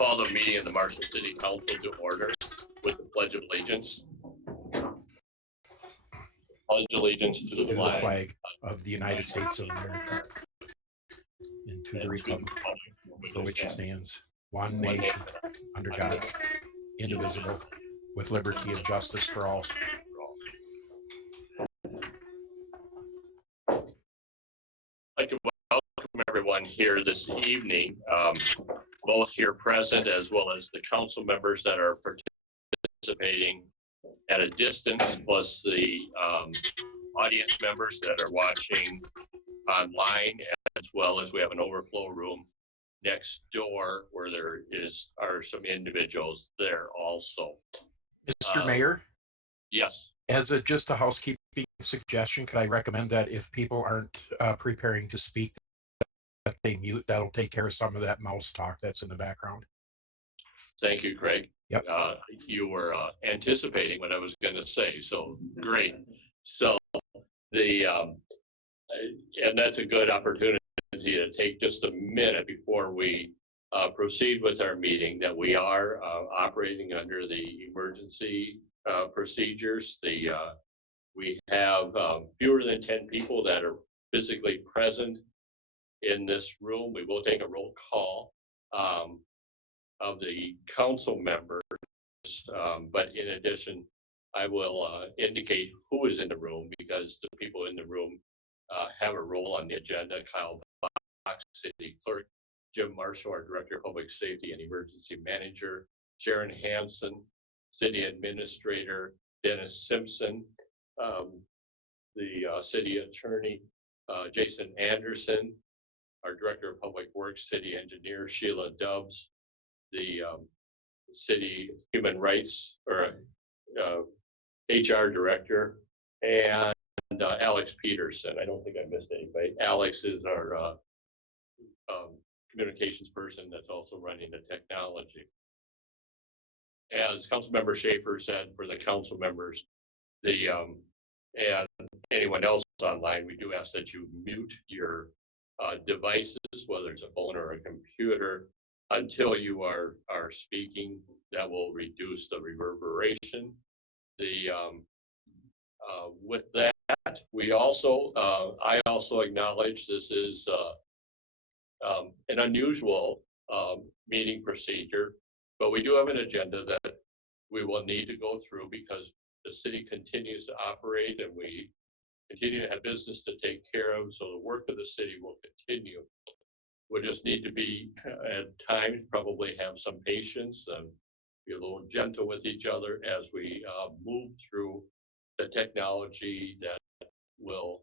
call the meeting of the Marshall City Council to order with the Pledge of Allegiance. Pledge allegiance to the flag of the United States of America and to the republic for which it stands, one nation, under God, indivisible, with liberty and justice for all. I'd like to welcome everyone here this evening, both here present as well as the council members that are participating at a distance, plus the audience members that are watching online, as well as we have an overflow room next door where there are some individuals there also. Mr. Mayor? Yes. As just a housekeeping suggestion, could I recommend that if people aren't preparing to speak, that they mute? That'll take care of some of that mouse talk that's in the background. Thank you, Craig. Yep. You were anticipating what I was going to say, so great. So and that's a good opportunity to take just a minute before we proceed with our meeting, that we are operating under the emergency procedures. We have fewer than 10 people that are physically present in this room. We will take a roll call of the council members, but in addition, I will indicate who is in the room, because the people in the room have a role on the agenda. Kyle Box, City Clerk; Jim Marshall, our Director of Public Safety and Emergency Manager; Sharon Hansen, City Administrator; Dennis Simpson, the City Attorney; Jason Anderson, our Director of Public Works; City Engineer Sheila Dubs; the City Human Rights or HR Director, and Alex Peterson. I don't think I missed anybody. Alex is our communications person that's also running the technology. As Councilmember Schaefer said, for the council members, and anyone else online, we do ask that you mute your devices, whether it's a phone or a computer, until you are speaking. That will reduce the reverberation. With that, we also, I also acknowledge this is an unusual meeting procedure, but we do have an agenda that we will need to go through because the city continues to operate and we continue to have business to take care of, so the work of the city will continue. We just need to be, at times, probably have some patience and be a little gentle with each other as we move through the technology that will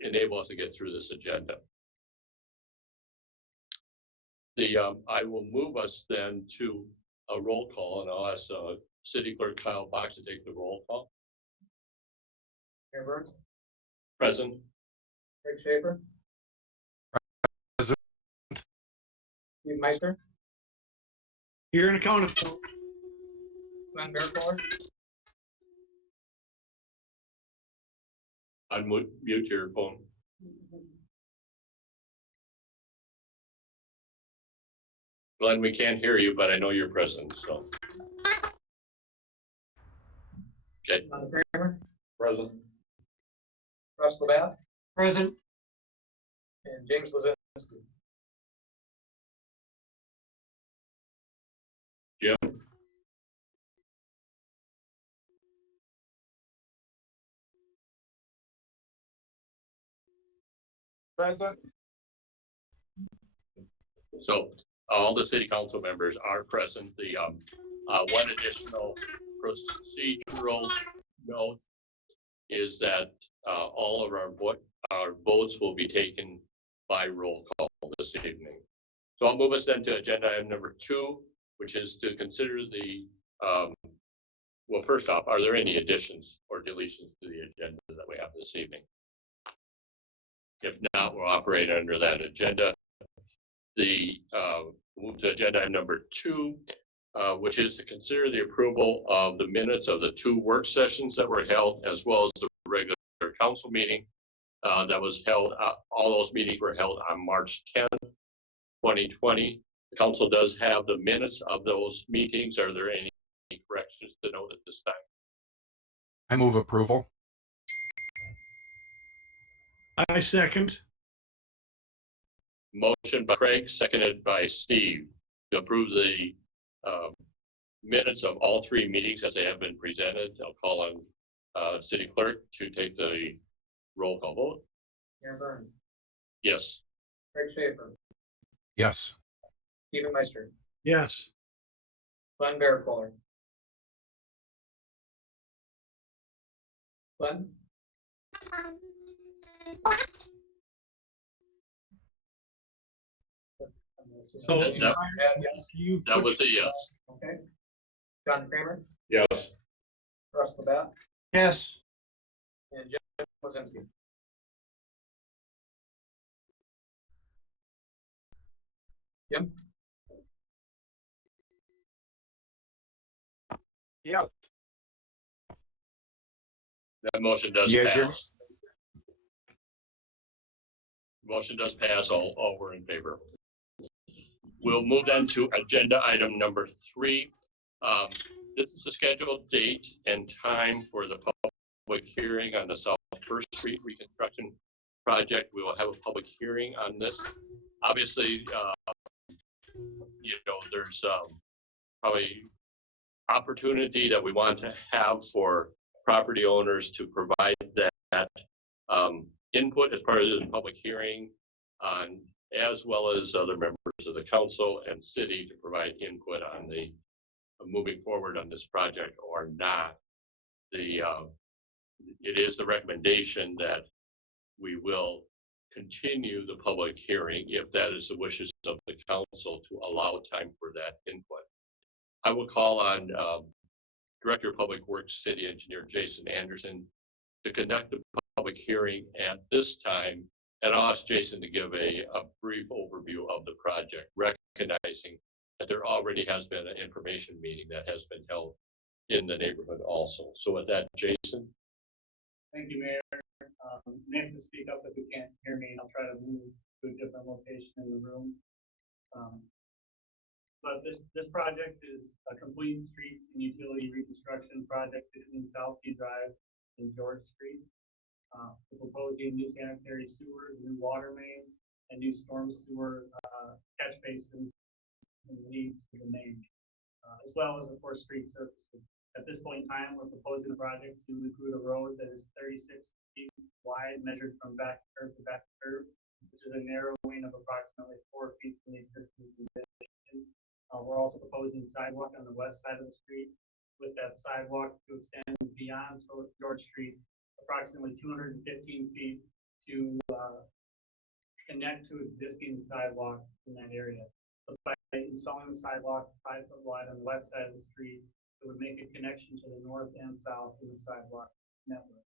enable us to get through this agenda. I will move us then to a roll call, and I'll ask City Clerk Kyle Box to take the roll call. Mayor Burns. Present. Craig Schaefer. Present. Steve Meister. Here and accounted for. Glenn Bearford. Unmute your phone. Glenn, we can't hear you, but I know you're present, so. Okay. Kramer. Present. Russ Labatt. Present. And James Lazinski. Jim. Present. So all the city council members are present. The one additional procedural note is that all of our votes will be taken by roll call this evening. So I'll move us then to agenda item number 2, which is to consider the, well, first off, are there any additions or deletions to the agenda that we have this evening? If not, we'll operate under that agenda. Move to agenda item number 2, which is to consider the approval of the minutes of the 2 work sessions that were held, as well as the regular council meeting that was held. All those meetings were held on March 10th, 2020. The council does have the minutes of those meetings. Are there any corrections to note at this time? I move approval. I second. Motion by Craig, seconded by Steve, to approve the minutes of all three meetings as they have been presented. I'll call on city clerk to take the roll call vote. Aaron Burns, Yes. Craig Schaefer, Yes. Stephen Meister, Yes. Glenn Bearcooler. Glenn? So That- that- Yes. you That put- was a yes. Okay. John Kramer, Yes. Russ Labatt, yes. and Jim Lozinski. Jim? Yeah. That motion does You guys hear me? pass. Motion does pass. All were in favor. We'll move then to agenda item number 3. This is the scheduled date and time for the public hearing on the South First Street reconstruction project. We will have a public hearing on this. Obviously, there's probably opportunity that we want to have for property owners to provide that input as part of the public hearing, as well as other members of the council and city to provide input on the moving forward on this project or not. It is the recommendation that we will continue the public hearing if that is the wishes of the council to allow time for that input. I will call on Director of Public Works, City Engineer Jason Anderson, to conduct a public hearing at this time, and I'll ask Jason to give a brief overview of the project, recognizing that there already has been an information meeting that has been held in the neighborhood also. So with that, Jason. Thank you, Mayor. You have to speak up if you can't hear me, and I'll try to move to a different location in the room. But this project is a complete street and utility reconstruction project between Southview Drive and George Street. We're proposing new sanitary sewer, new water main, and new storm sewer catch basins and leads to the main, as well as, of course, street surfaces. At this point in time, we're proposing a project to include a road that is 36 feet wide, measured from back curb to back curb, which is a narrowing of approximately 4 feet from the existing condition. We're also proposing sidewalk on the west side of the street, with that sidewalk to extend beyond George Street, approximately 215 feet to connect to existing sidewalk in that area. So by installing the sidewalk 5 foot wide on the west side of the street, it would make a connection to the north and south in the sidewalk network.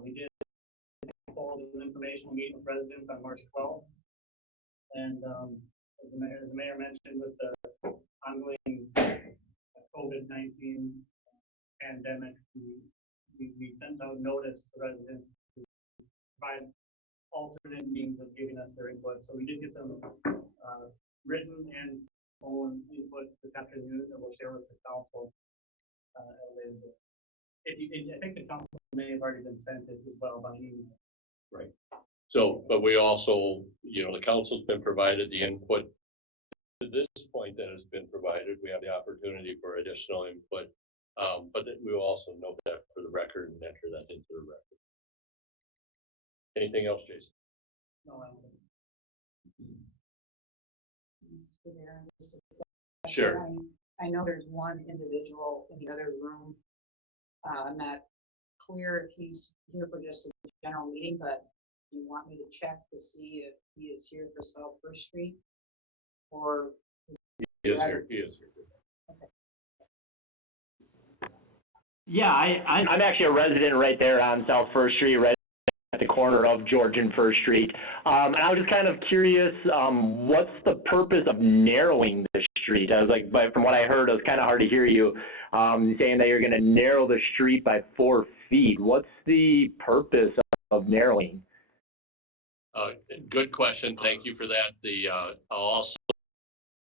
We did hold an informational meeting with residents on March 12th. And as the mayor mentioned, with the ongoing COVID-19 pandemic, we sent out notice to residents to provide alternate means of giving us their input. So we did get some written and phone input this afternoon that we'll share with the council. I think the council may have already been sent it as well by email. Right. So, but we also, the council's been provided the input to this point that has been provided. We have the opportunity for additional input, but we will also note that for the record and enter that into the record. Anything else, Jason? No, I don't think. Sure. I know there's one individual in the other room. I'm not clear if he's here for just a general meeting, but you want me to check to see if he is here for South First Street? Or He is here. He is here. Yeah, I'm actually a resident right there on South First Street, right at the corner of George and First Street. And I was just kind of curious, what's the purpose of narrowing the street? I was like, but from what I heard, it was kind of hard to hear you saying that you're going to narrow the street by 4 feet. What's the purpose of narrowing? Good question. Thank you for that. I'll also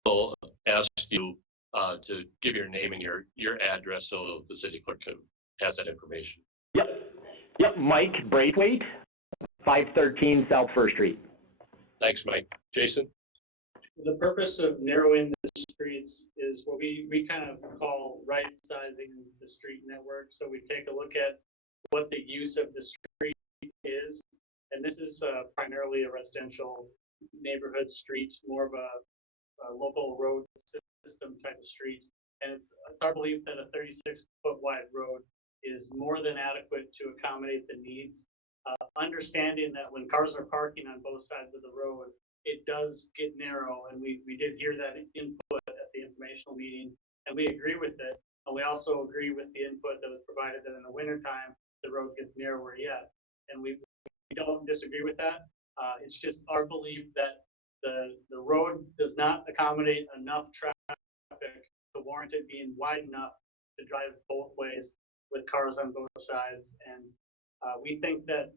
council ask you to give your name and your address so the city clerk has that information. Yep, Mike Braithwaite, 513 South First Street. Thanks, Mike. Jason? The purpose of narrowing the streets is what we kind of call right sizing the street network. So we take a look at what the use of the street is. And this is primarily a residential neighborhood street, more of a local road system type of street. And it's our belief that a 36-foot wide road is more than adequate to accommodate the needs. Understanding that when cars are parking on both sides of the road, it does get narrow, and we did hear that input at the informational meeting, and we agree with it. And we also agree with the input that was provided that in the wintertime, the road gets narrower yet. And we don't disagree with that. It's just our belief that the road does not accommodate enough traffic to warrant it being wide enough to drive both ways with cars on both sides. And we think that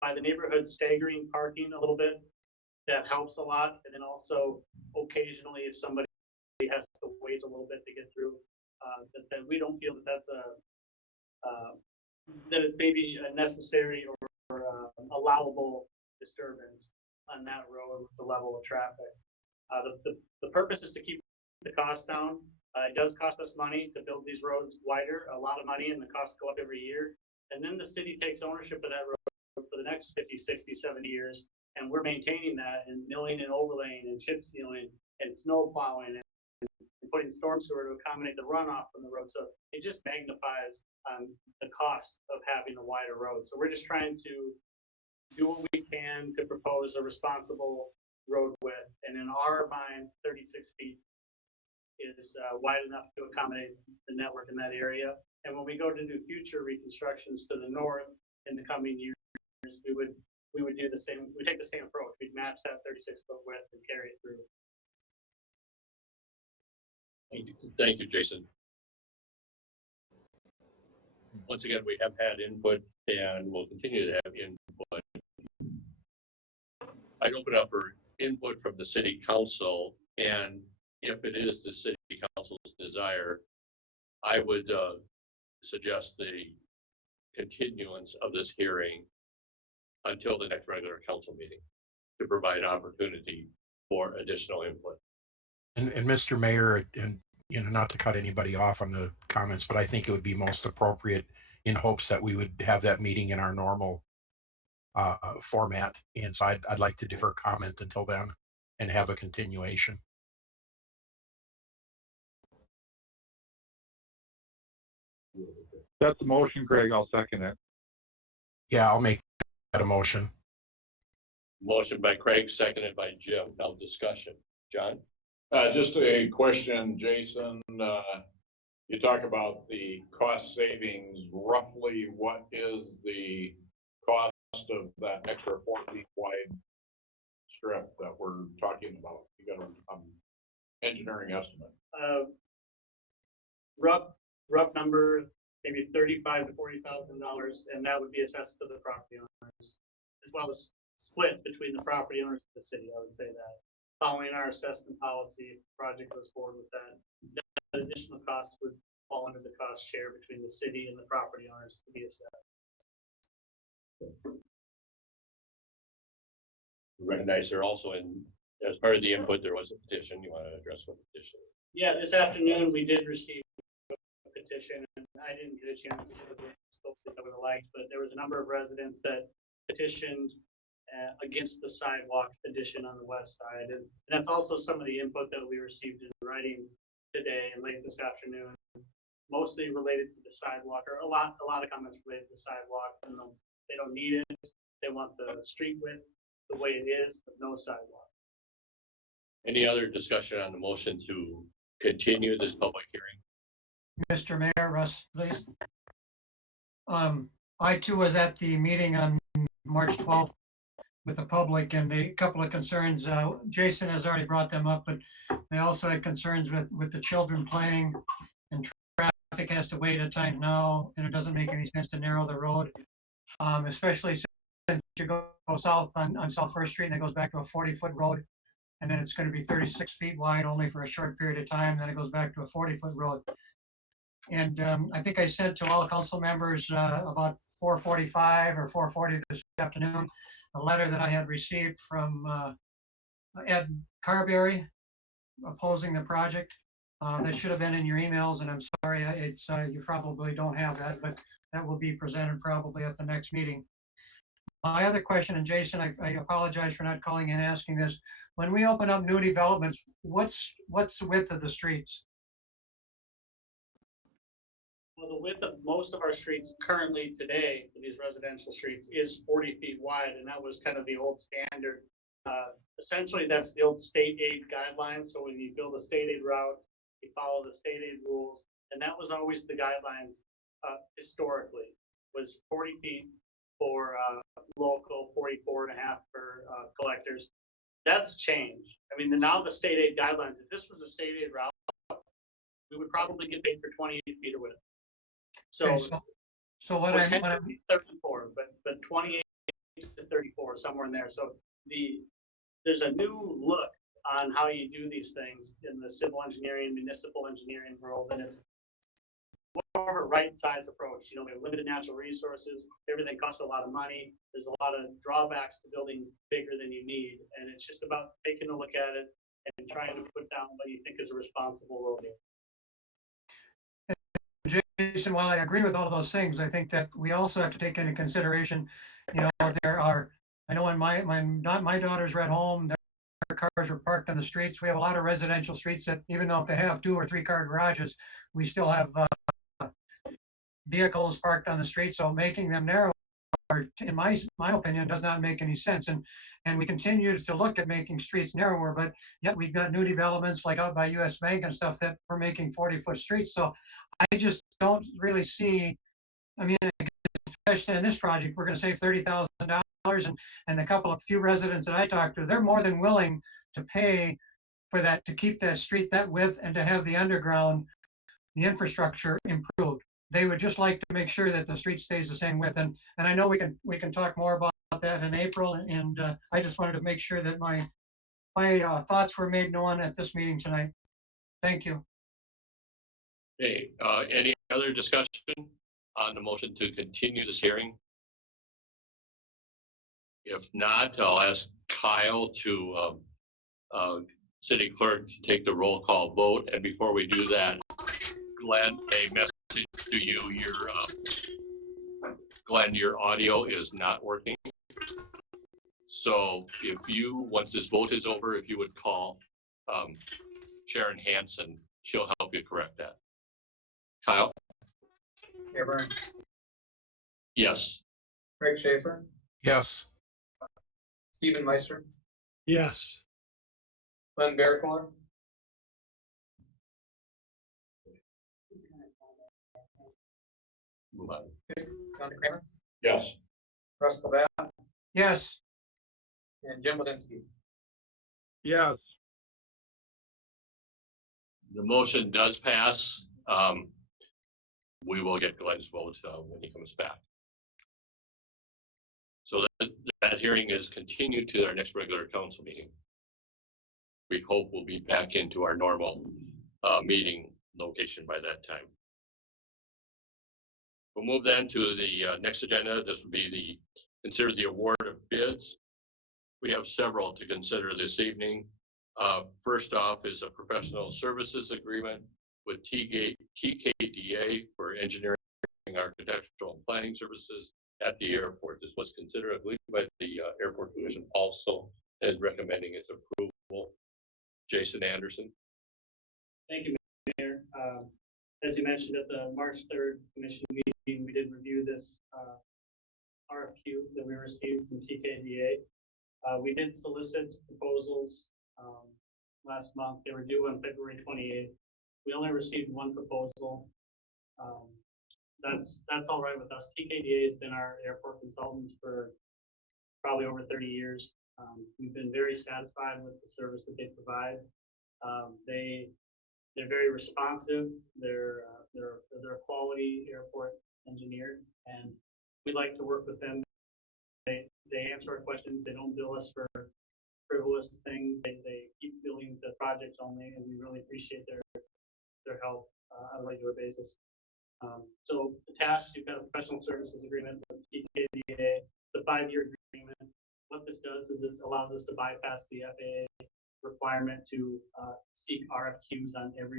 by the neighborhood staggering parking a little bit, that helps a lot. And then also occasionally if somebody has to wait a little bit to get through, that we don't feel that that's that it's maybe a necessary or allowable disturbance on that road with the level of traffic. The purpose is to keep the cost down. It does cost us money to build these roads wider, a lot of money, and the costs go up every year. And then the city takes ownership of that road for the next 50, 60, 70 years. And we're maintaining that and milling and overlaying and chip sealing and snow plowing and putting storm sewer to accommodate the runoff from the road. So it just magnifies the cost of having a wider road. So we're just trying to do what we can to propose a responsible road width. And in our minds, 36 feet is wide enough to accommodate the network in that area. And when we go to do future reconstructions to the north in the coming years, we would do the same. We take the same approach. We'd match that 36-foot width and carry it through. Thank you, Jason. Once again, we have had input and we'll continue to have input. I'd open up for input from the city council, and if it is the city council's desire, I would suggest the continuance of this hearing until the next regular council meeting to provide opportunity for additional input. And Mr. Mayor, and not to cut anybody off on the comments, but I think it would be most appropriate in hopes that we would have that meeting in our normal format. And so I'd like to defer comment until then and have a continuation. That's the motion, Craig. I'll second it. Yeah, I'll make that a motion. Motion by Craig, seconded by Jim. Now discussion. John? Just a question, Jason. You talk about the cost savings. Roughly, what is the cost of that extra 4 feet wide strip that we're talking about? You got an engineering estimate? Rough number, maybe $35,000 to $40,000, and that would be assessed to the property owners, as well as split between the property owners and the city. I would say that following our assessment policy, if the project goes forward with that additional cost would fall under the cost share between the city and the property owners to be assessed. Recognize there also as part of the input, there was a petition. You want to address what petition? Yeah, this afternoon we did receive a petition, and I didn't get a chance to still see some of the likes, but there was a number of residents that petitioned against the sidewalk addition on the west side. And that's also some of the input that we received in writing today and late this afternoon, mostly related to the sidewalk, or a lot of comments related to the sidewalk. And they don't need it. They want the street width the way it is, but no sidewalk. Any other discussion on the motion to continue this public hearing? Mr. Mayor, Russ, please. I too was at the meeting on March 12th with the public, and a couple of concerns. Jason has already brought them up, but they also had concerns with the children playing, and traffic has to wait at times now, and it doesn't make any sense to narrow the road, especially since you go south on South First Street and it goes back to a 40-foot road. And then it's going to be 36 feet wide only for a short period of time. Then it goes back to a 40-foot road. And I think I sent to all council members about 4:45 or 4:40 this afternoon, a letter that I had received from Ed Carberry opposing the project. That should have been in your emails, and I'm sorry, it's you probably don't have that, but that will be presented probably at the next meeting. My other question, and Jason, I apologize for not calling and asking this. When we open up new developments, what's the width of the streets? Well, the width of most of our streets currently today, for these residential streets, is 40 feet wide, and that was kind of the old standard. Essentially, that's the old state aid guidelines. So when you build a state aid route, you follow the state aid rules, and that was always the guidelines historically, was 40 feet for local, 44.5 for collectors. That's changed. I mean, now the state aid guidelines, if this was a state aid route, we would probably get paid for 28 feet of width. So, Okay, so what I'm, potentially 34, but 28 to 34, somewhere in there. So there's a new look on how you do these things in the civil engineering, municipal engineering world, and it's more of a right size approach. You know, we have limited natural resources, everything costs a lot of money. There's a lot of drawbacks to building bigger than you need. And it's just about taking a look at it and trying to put down what you think is a responsible road. Jason, while I agree with all those things, I think that we also have to take into consideration, you know, there are, I know when my daughters were at home, their cars were parked on the streets. We have a lot of residential streets that even though if they have 2 or 3 car garages, we still have vehicles parked on the street. So making them narrow, in my opinion, does not make any sense. And we continue to look at making streets narrower, but yet we've got new developments like out by US Bank and stuff that we're making 40-foot streets. So I just don't really see, I mean, especially in this project, we're going to save $30,000, and the couple of few residents that I talked to, they're more than willing to pay for that, to keep that street that width and to have the underground, the infrastructure improved. They would just like to make sure that the street stays the same width. And I know we can talk more about that in April. And I just wanted to make sure that my thoughts were made known at this meeting tonight. Thank you. Okay, any other discussion on the motion to continue this hearing? If not, I'll ask Kyle to, city clerk, to take the roll call vote. And before we do that, Glenn, a message to you. Glenn, your audio is not working. So if you, once this vote is over, if you would call Sharon Hansen, she'll help you correct that. Kyle? Mayor Burns, Yes. Craig Schaefer, Yes. Stephen Meister, Yes. Glenn Bearclaw, Move on. Don Kramer, Yes. Russ Labatt, Yes. and Jim Wazinski. Yes. The motion does pass. We will get Glenn's vote when he comes back. So that hearing is continued to our next regular council meeting. We hope we'll be back into our normal meeting location by that time. We'll move then to the next agenda. This will be consider the award of bids. We have several to consider this evening. First off is a professional services agreement with TKDA for engineering, architectural, and planning services at the airport. This was considered, I believe, by the airport commission also, and recommending its approval. Jason Anderson. Thank you, Mayor. As you mentioned at the March 3rd commission meeting, we did review this RFQ that we received from TKDA. We did solicit proposals last month. They were due on February 28th. We only received one proposal. That's all right with us. TKDA has been our airport consultant for probably over 30 years. We've been very satisfied with the service that they provide. They're very responsive. They're a quality airport engineer, and we like to work with them. They answer our questions. They don't bill us for frivolous things. They keep building the projects only, and we really appreciate their help on a regular basis. So attached, you've got a professional services agreement with TKDA, the 5-year agreement. What this does is it allows us to bypass the FAA requirement to seek RFQs on every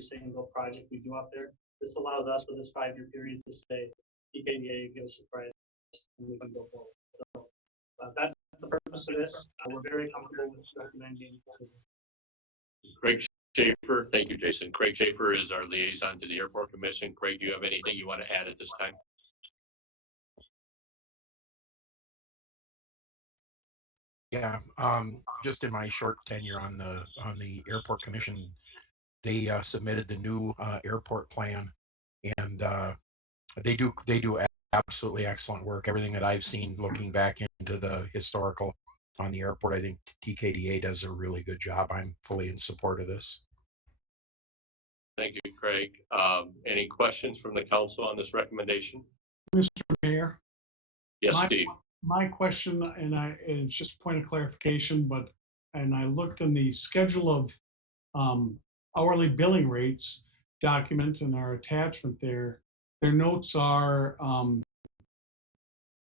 single project we do up there. This allows us for this 5-year period to say, TKDA, give us a price, and we can go forward. So that's the purpose of this. We're very comfortable with recommending. Craig Schaefer, thank you, Jason. Craig Schaefer is our liaison to the Airport Commission. Craig, do you have anything you want to add at this time? Yeah, just in my short tenure on the Airport Commission, they submitted the new airport plan, and they do absolutely excellent work. Everything that I've seen looking back into the historical on the airport, I think TKDA does a really good job. I'm fully in support of this. Thank you, Craig. Any questions from the council on this recommendation? Mr. Mayor, Yes, My- Steve. my question, and it's just a point of clarification, and I looked in the schedule of hourly billing rates document and our attachment there. Their notes are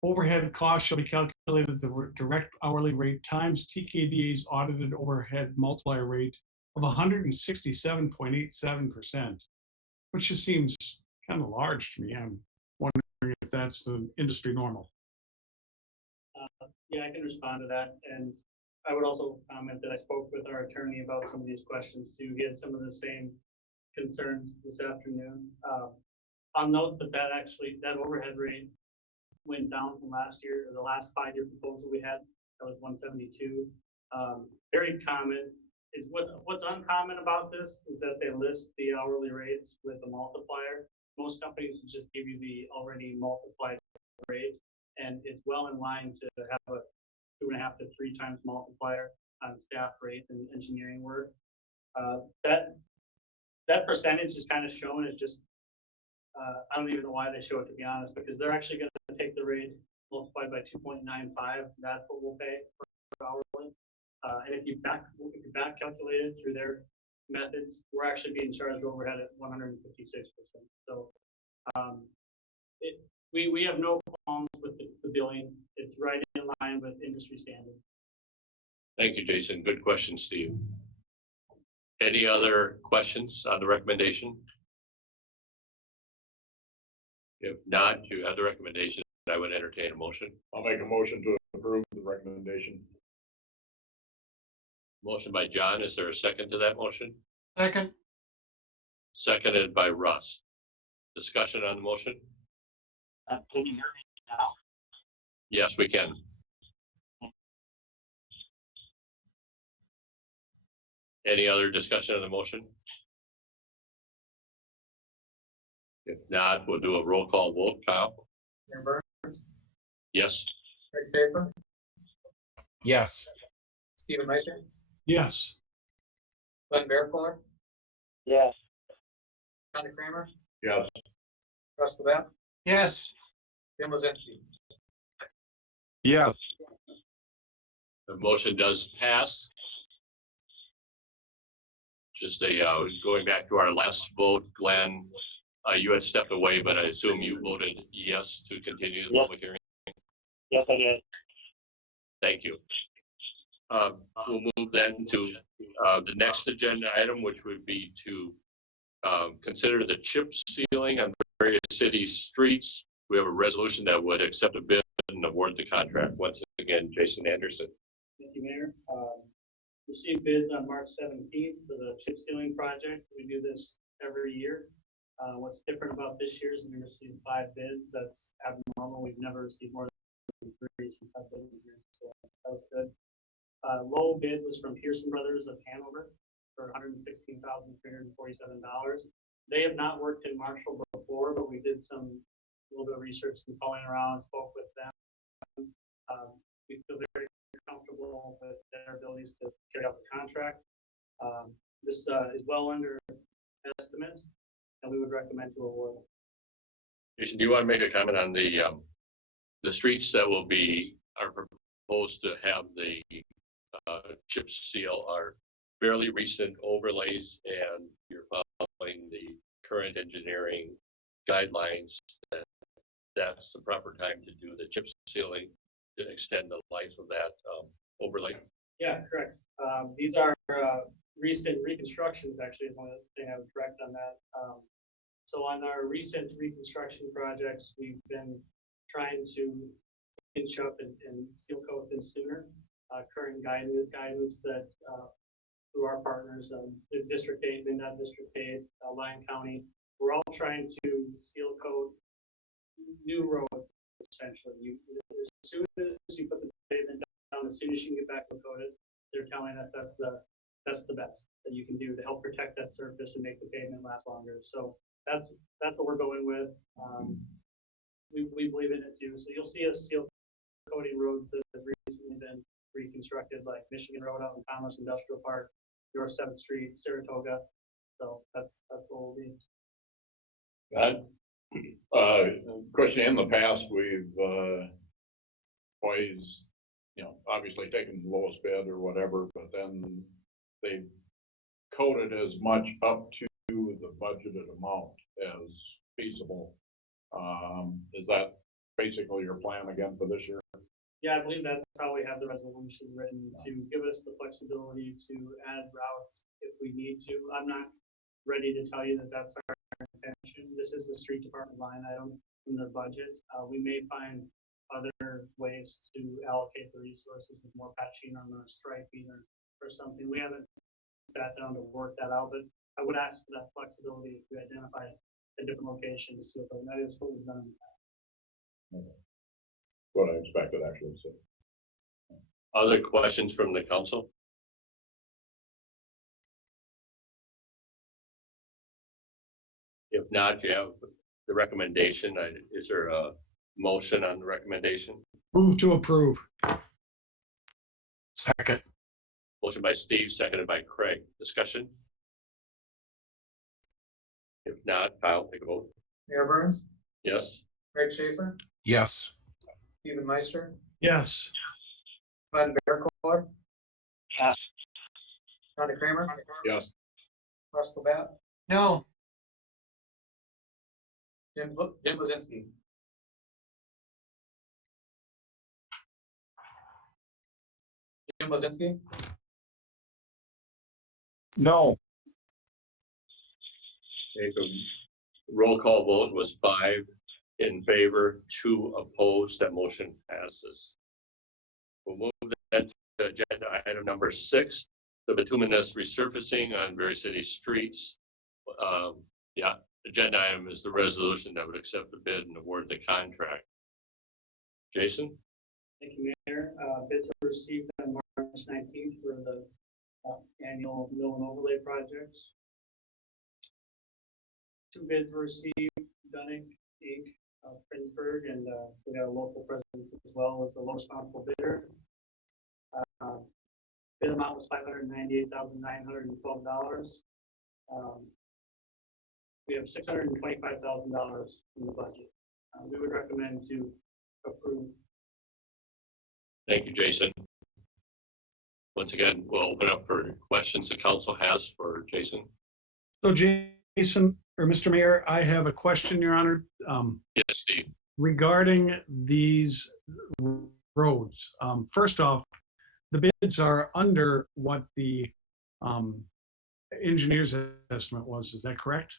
overhead costs shall be calculated at the direct hourly rate times TKDA's audited overhead multiplier rate of 167.87%, which just seems kind of large to me. I'm wondering if that's the industry normal. Yeah, I can respond to that. And I would also comment that I spoke with our attorney about some of these questions too. He had some of the same concerns this afternoon. I'll note that overhead rate went down from last year, or the last 5-year proposal we had, that was 172. Very common is what's uncommon about this is that they list the hourly rates with a multiplier. Most companies will just give you the already multiplied rate, and it's well in line to have a 2.5 to 3 times multiplier on staff rates and engineering work. That percentage is kind of shown as just, I don't even know why they show it, to be honest, because they're actually going to take the rate multiplied by 2.95. That's what we'll pay for hourly. And if you back calculate it through their methods, we're actually being charged overhead at 156%. So we have no problems with the billing. It's right in line with industry standard. Thank you, Jason. Good question, Steve. Any other questions on the recommendation? If not, you have the recommendation. I would entertain a motion. I'll make a motion to approve the recommendation. Motion by John. Is there a second to that motion? Second, Seconded by Russ. Discussion on the motion? Can you hear me now? Yes, we can. Any other discussion on the motion? If not, we'll do a roll call vote. Kyle? Mayor Burns, Yes. Craig Schaefer, Yes. Stephen Meister, Yes. Glenn Bearcooler, Yes. Connie Kramer, Yes. Russ Levette, yes, Jim Lozinski. yes, The motion does pass. Just going back to our last vote, Glenn, you had stepped away, but I assume you voted yes to continue the Yes. public hearing. Yes, I did. Thank you. We'll move then to the next agenda item, which would be to consider the chip sealing on various city streets. We have a resolution that would accept a bid and award the contract. Once again, Jason Anderson. Thank you, Mayor. Received bids on March 17th for the chip sealing project. We do this every year. What's different about this year is we received 5 bids. That's abnormal. We've never received more than 3 since I've been here, so that was good. Low bid was from Pearson Brothers of Hanover for $116,347. They have not worked in Marshall before, but we did a little bit of research and calling around, spoke with them. We feel very comfortable with their abilities to carry out the contract. This is well under estimate, and we would recommend to award. Jason, do you want to make a comment on the streets that are proposed to have the chip seal are fairly recent overlays, and you're following the current engineering guidelines, then that's the proper time to do the chip sealing to extend the life of that overlay. Yeah, correct. These are recent reconstructions, actually, is one of the things I would correct on that. So on our recent reconstruction projects, we've been trying to inch up and seal coat them sooner. Current guidance that through our partners, the District 8, MnDOT District 8, Lyon County, we're all trying to seal coat new roads, essentially. As soon as you put the pavement down, as soon as you can get back to coat it, they're telling us that's the best that you can do to help protect that surface and make the pavement last longer. So that's what we're going with. We believe in it too. So you'll see us seal coating roads that have recently been reconstructed, like Michigan Road out in Commerce Industrial Park, North 7th Street, Saratoga. So that's what we'll be. That, question, in the past, we've, always, obviously taken the lowest bid or whatever, but then they coded as much up to the budgeted amount as feasible. Is that basically your plan again for this year? Yeah, I believe that's how we have the resolution written, to give us the flexibility to add routes if we need to. I'm not ready to tell you that that's our intention. This is the street department line item in their budget. We may find other ways to allocate the resources with more patching on the striping or something. We haven't sat down to work that out, but I would ask for that flexibility if we identify a different location to see if that is what we've done in the past. Okay. What I expected, actually. So. Other questions from the council? If not, you have the recommendation. Is there a motion on the recommendation? Move to approve. Second. Motion by Steve, seconded by Craig. Discussion? If not, Kyle, take a vote. Mayor Burns, Yes. Craig Schaefer, Yes. Stephen Meister, Yes. Glenn Bearcooler, Yes. Connie Kramer, Yes. Russ Labatt, no, Jim Lozinski. Jim Lozinski, No. Okay, so roll call vote was 5 in favor, 2 opposed. That motion passes. We'll move that to agenda item number 6, the bituminous resurfacing on various city streets. Yeah, agenda item is the resolution that would accept the bid and award the contract. Jason? Thank you, Mayor. Bids were received on March 19th for the annual mill and overlay projects. 2 bids were received, Dunning, Inc., Princeburg, and we got a local presence as well as the low responsible bidder. Bid amount was $598,912. We have $625,000 in the budget. We would recommend to approve. Thank you, Jason. Once again, we'll open up for questions the council has for Jason. So Jason, or Mr. Mayor, I have a question, Your Honor. Yes, Steve. Regarding these roads. First off, the bids are under what the engineer's estimate was. Is that correct?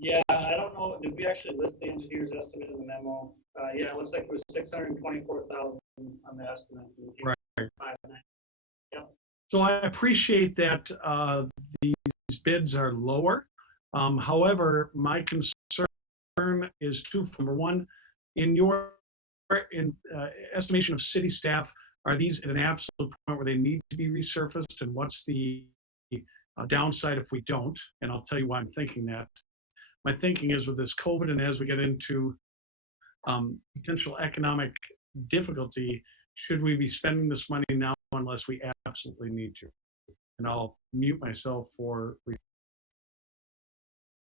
Yeah, I don't know, did we actually list the engineer's estimate in the memo? Yeah, it looks like it was 624,000 on the estimate. Right. 5.9. Yep. So I appreciate that these bids are lower. However, my concern is twofold. Number one, in your estimation of city staff, are these at an absolute point where they need to be resurfaced? And what's the downside if we don't? And I'll tell you why I'm thinking that. My thinking is with this COVID, and as we get into potential economic difficulty, should we be spending this money now unless we absolutely need to? And I'll mute myself for.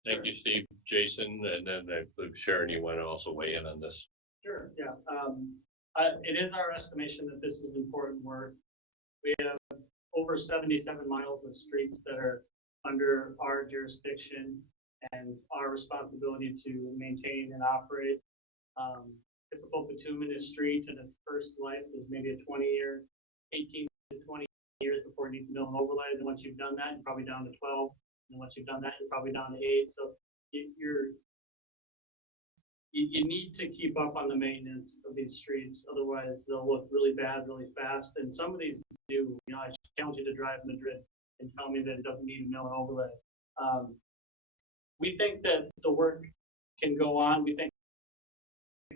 Thank you, Steve. Jason, and then I believe Sharon, you want to also weigh in on this? Sure, yeah. It is our estimation that this is important work. We have over 77 miles of streets that are under our jurisdiction and our responsibility to maintain and operate. Typical bituminous street in its first life is maybe a 20-year, 18 to 20 years before it needs mill and overlay. And once you've done that, you're probably down to 12. And once you've done that, you're probably down to 8. So you need to keep up on the maintenance of these streets. Otherwise, they'll look really bad really fast. And some of these do. You know, I challenge you to drive Madrid and tell me that it doesn't need a mill and overlay. We think that the work can go on. We think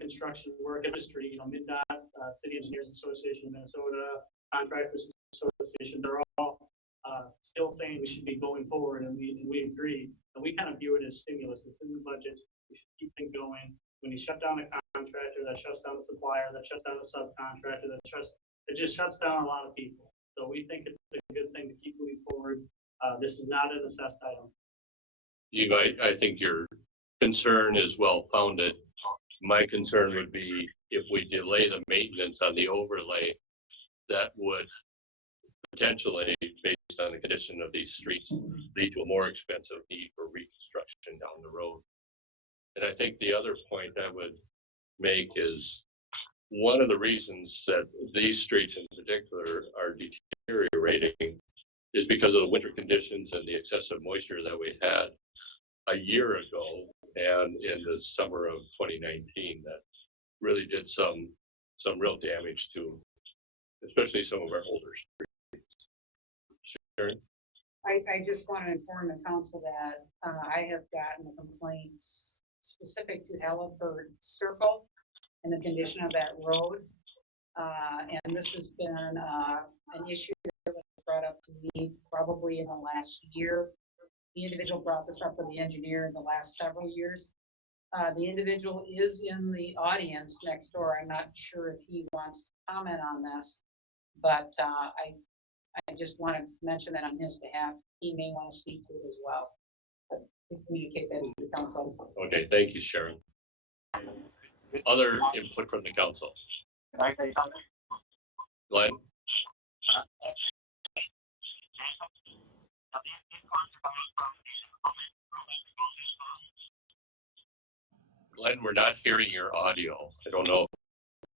construction work industry, you know, MnDOT, City Engineers Association of Minnesota, Contractors Association, they're all still saying we should be going forward, and we agree. And we kind of view it as stimulus. It's in the budget. We should keep things going. When you shut down a contractor, that shuts down the supplier, that shuts down the subcontractor, it just shuts down a lot of people. So we think it's a good thing to keep moving forward. This is not an assessed item. Steve, I think your concern is well founded. My concern would be if we delay the maintenance on the overlay, that would potentially, based on the condition of these streets, lead to a more expensive need for reconstruction down the road. And I think the other point I would make is one of the reasons that these streets in particular are deteriorating is because of the winter conditions and the excessive moisture that we had a year ago and in the summer of 2019 that really did some real damage to especially some of our older streets. Sharon? I just want to inform the council that I have gotten complaints specific to Halliburton Circle and the condition of that road. And this has been an issue that was brought up to me probably in the last year. The individual brought this up with the engineer in the last several years. The individual is in the audience next door. I'm not sure if he wants to comment on this, but I just want to mention that on his behalf, he may want to speak to it as well. But we communicate that to the council. Okay, thank you, Sharon. Other input from the council? Can I say something? Glenn? Glenn, we're not hearing your audio. I don't know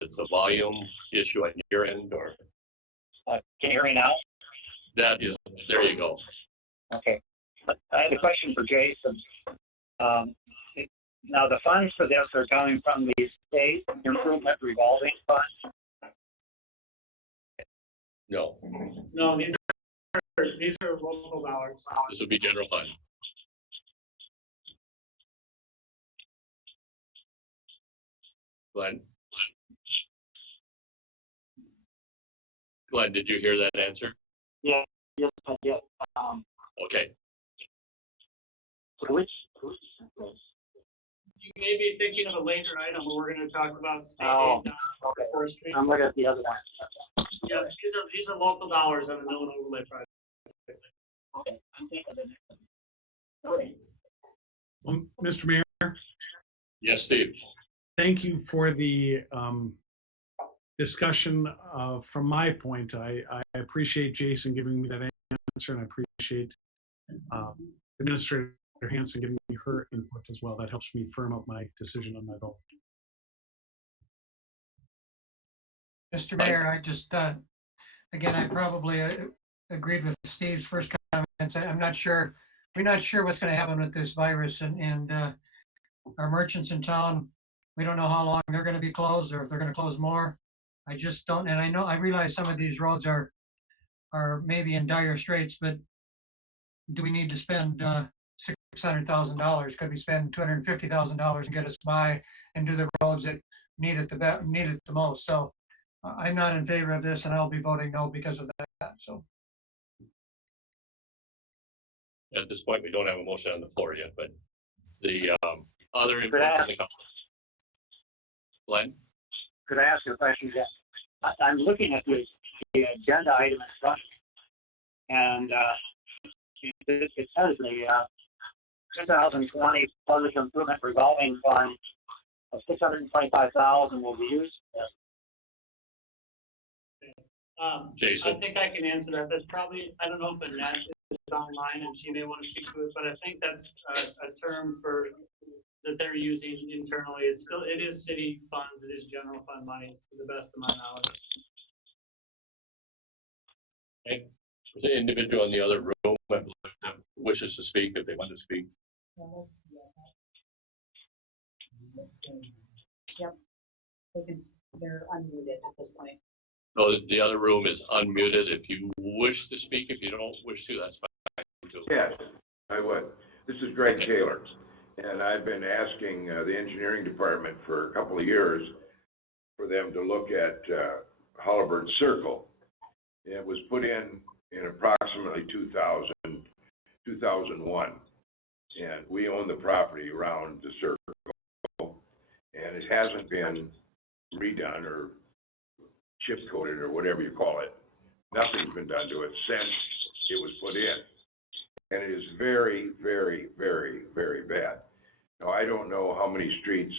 if it's a volume issue on your end or. Can you hear me now? That is, there you go. Okay. I have a question for Jason. Now, the funds for this are coming from the state improvement revolving fund? No, No, these are local dollars. this would be general fund. Glenn? Glenn, did you hear that answer? Yeah, yes, I did. Okay, So which You may be thinking of a later item where we're going to talk about state Oh, aid down okay. First Street. I'm looking at the other one. Yeah, these are local dollars on the mill and overlay project. Okay, I'm thinking of the next one. Okay. Mr. Mayor, yes, Steve. thank you for the discussion. From my point, I appreciate Jason giving me that answer, and I appreciate Administrator Hanson giving me her input as well. That helps me firm up my decision on my vote. Mr. Mayor, I just, again, I probably agreed with Steve's first comments. I'm not sure, we're not sure what's going to happen with this virus, and our merchants in town, we don't know how long they're going to be closed or if they're going to close more. I just don't, and I realize some of these roads are maybe in dire straits, but do we need to spend $600,000? Could we spend $250,000 and get us by and do the roads that need it the most? So I'm not in favor of this, and I'll be voting no because of that. So At this point, we don't have a motion on the floor yet, but the other input Could I from the council. Glenn? Could I ask you a question? I'm looking at the agenda item in front, and it says the 2020 Public Improvement Revolving Fund of $625,000 will be used. I Jason? think I can answer that. That's probably, I don't know if Annette is online and she may want to speak to it, but I think that's a term for, that they're using internally. It's still, it is city funds, it is general fund money, to the best of my knowledge. Okay. Is the individual in the other room that wishes to speak, if they want to speak? Yep. They're unmuted at this point. No, the other room is unmuted. If you wish to speak, if you don't wish to, that's fine too. Yes, I would. This is Greg Taylor, and I've been asking the engineering department for a couple of years for them to look at Halliburton Circle. It was put in approximately 2001, and we own the property around the circle, and it hasn't been redone or chip coated or whatever you call it. Nothing's been done to it since it was put in. And it is very, very, very, very bad. Now, I don't know how many streets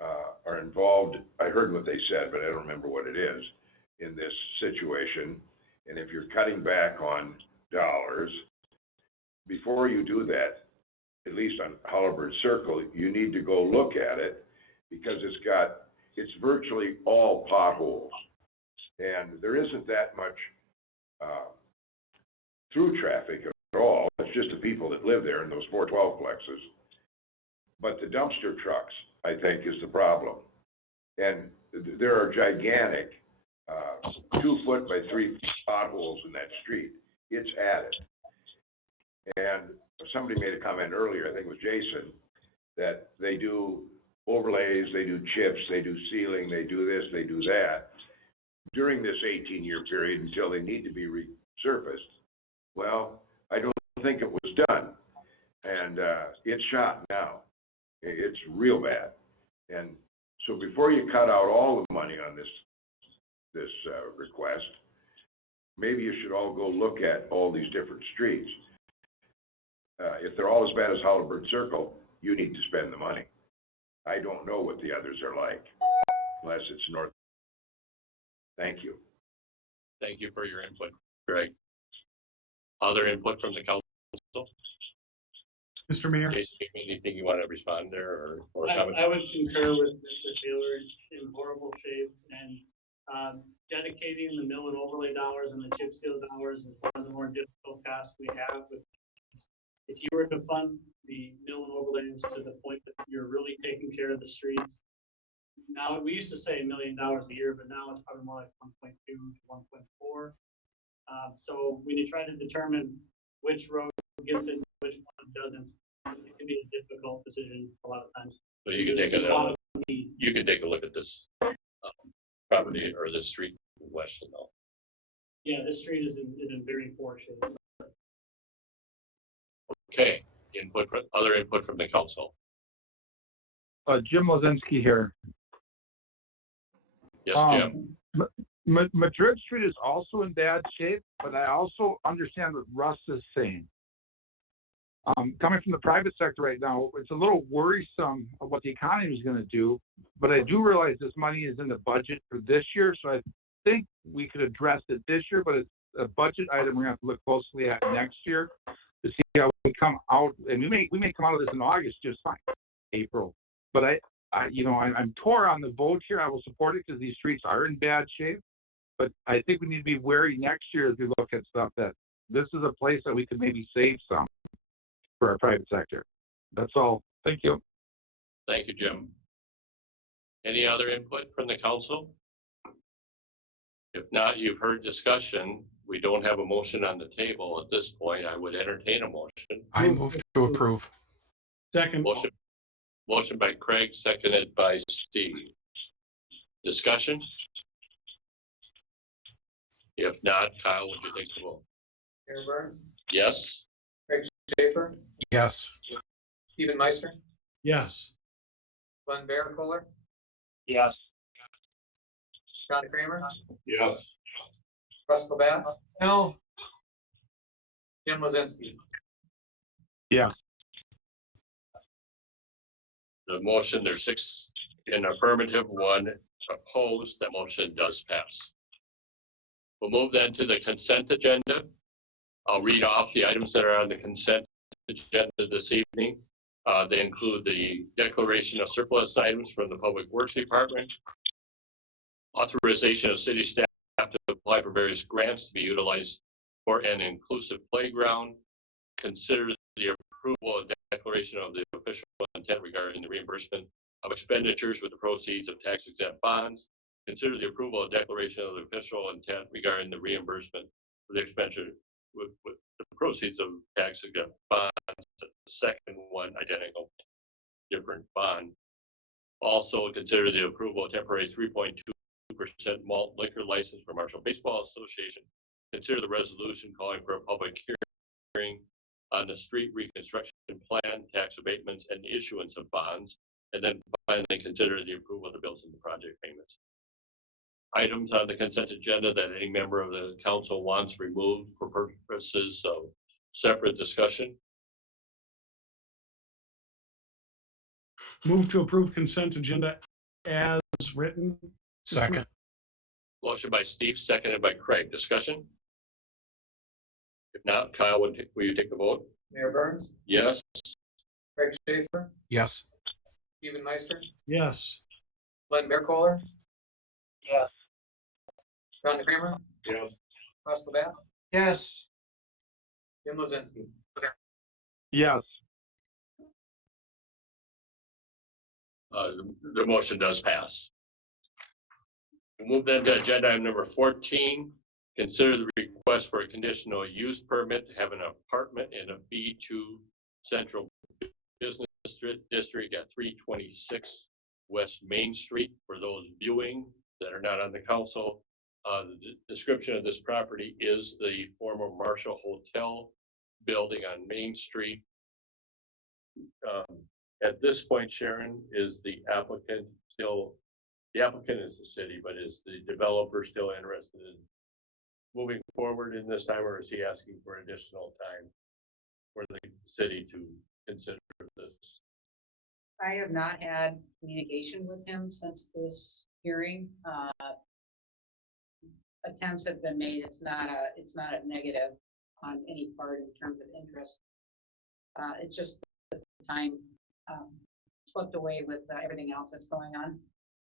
are involved. I heard what they said, but I don't remember what it is in this situation. And if you're cutting back on dollars, before you do that, at least on Halliburton Circle, you need to go look at it because it's virtually all potholes. And there isn't that much through traffic at all. It's just the people that live there in those 412 plexes. But the dumpster trucks, I think, is the problem. And there are gigantic 2 foot by 3 feet potholes in that street. It's at it. And somebody made a comment earlier, I think it was Jason, that they do overlays, they do chips, they do sealing, they do this, they do that during this 18-year period until they need to be resurfaced. Well, I don't think it was done. And it's shot now. It's real bad. And so before you cut out all the money on this request, maybe you should all go look at all these different streets. If they're all as bad as Halliburton Circle, you need to spend the money. I don't know what the others are like, unless it's north. Thank you. Thank you for your input, Greg. Other input from the council? Mr. Mayor, Jason, anything you want to respond there or comment? I would concur with Mr. Taylor. It's in horrible shape, and dedicating the mill and overlay dollars and the chip seal dollars is one of the more difficult tasks we have. If you were to fund the mill and overlays to the point that you're really taking care of the streets, now we used to say $1 million a year, but now it's probably more like 1.2 to 1.4. So when you try to determine which road gets it, which one doesn't, it can be a difficult decision a lot of times. So you can take a look at this property or this street in Weston though. Yeah, this street is in very poor shape. Okay, other input from the council. Jim Lozinski here. Yes, Jim. Madrid Street is also in bad shape, but I also understand what Russ is saying. Coming from the private sector right now, it's a little worrisome of what the economy is going to do, but I do realize this money is in the budget for this year, so I think we could address it this year, but it's a budget item we're going to have to look closely at next year to see how we come out, and we may come out of this in August just fine, April. But I'm torn on the vote here. I will support it because these streets are in bad shape, but I think we need to be wary next year as we look at stuff that this is a place that we could maybe save some for our private sector. That's all. Thank you. Thank you, Jim. Any other input from the council? If not, you've heard discussion. We don't have a motion on the table at this point. I would entertain a motion. I move to approve. second. Motion by Craig, seconded by Steve. Discussion? If not, Kyle, would you take the vote? Aaron Burns, Yes? Craig Schaefer, Yes. Stephen Meister, Yes. Glenn Bearcooler, Yes. John Kramer, Yes. Russ Labatt, no, Jim Lozinski. Yeah. The motion, there's 6 in affirmative, 1 opposed. That motion does pass. We'll move then to the consent agenda. I'll read off the items that are on the consent agenda this evening. They include the declaration of surplus items from the Public Works Department, authorization of city staff to apply for various grants to be utilized for an inclusive playground, consider the approval of declaration of the official intent regarding the reimbursement of expenditures with the proceeds of tax exempt bonds, consider the approval of declaration of the official intent regarding the reimbursement for the expenditure with the proceeds of tax exempt bonds. The second one, identical, different bond. Also consider the approval of temporary 3.2% malt liquor license for Marshall Baseball Association. Consider the resolution calling for a public hearing on the street reconstruction plan, tax abatements, and issuance of bonds. And then finally consider the approval of the bills and the project payments. Items on the consent agenda that any member of the council wants removed for purposes of separate discussion. Move to approve consent agenda as written. Second. Motion by Steve, seconded by Craig. Discussion? If not, Kyle, will you take the vote? Mayor Burns, Yes. Craig Schaefer, Yes. Stephen Meister, Yes. Glenn Bearcooler, Yes. John Kramer, Yes. Russ Labatt, yes, Jim Lozinski. Yes. The motion does pass. We'll move then to agenda item number 14. Consider the request for a conditional use permit to have an apartment in a B2 Central Business District at 326 West Main Street. For those viewing that are not on the council, the description of this property is the former Marshall Hotel building on Main Street. At this point, Sharon, is the applicant still, the applicant is the city, but is the developer still interested in moving forward in this time, or is he asking for additional time for the city to consider this? I have not had communication with him since this hearing. Attempts have been made. It's not a negative on any part in terms of interest. It's just the time slipped away with everything else that's going on.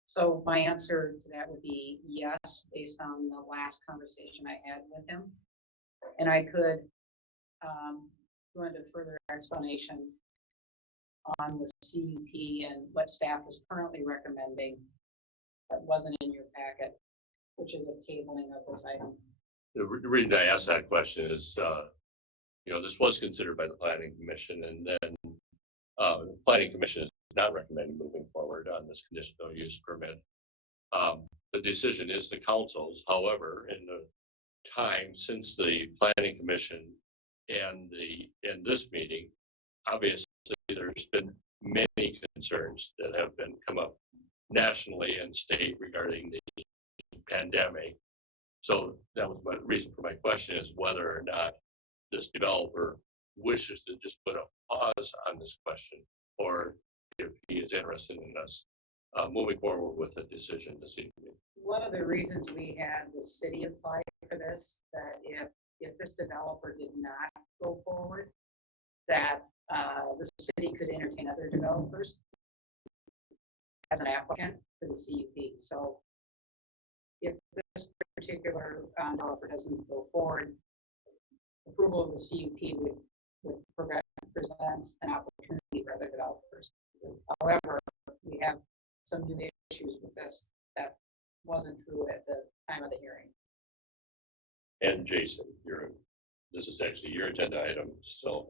So my answer to that would be yes, based on the last conversation I had with him. And I could go into further explanation on the CUP and what staff is currently recommending that wasn't in your packet, which is a tabling of this item. The reason I asked that question is, this was considered by the planning commission, and then the planning commission is not recommending moving forward on this conditional use permit. The decision is the council's. However, in the time since the planning commission and this meeting, obviously there's been many concerns that have been come up nationally and state regarding the pandemic. So that was my reason for my question, is whether or not this developer wishes to just put a pause on this question, or if he is interested in us moving forward with a decision this evening. One of the reasons we had the city apply for this, that if this developer did not go forward, that the city could entertain other developers as an applicant to the CUP. So if this particular developer doesn't go forward, approval of the CUP would present an opportunity for other developers. However, we have some new issues with this that wasn't true at the time of the hearing. And Jason, this is actually your agenda item, so.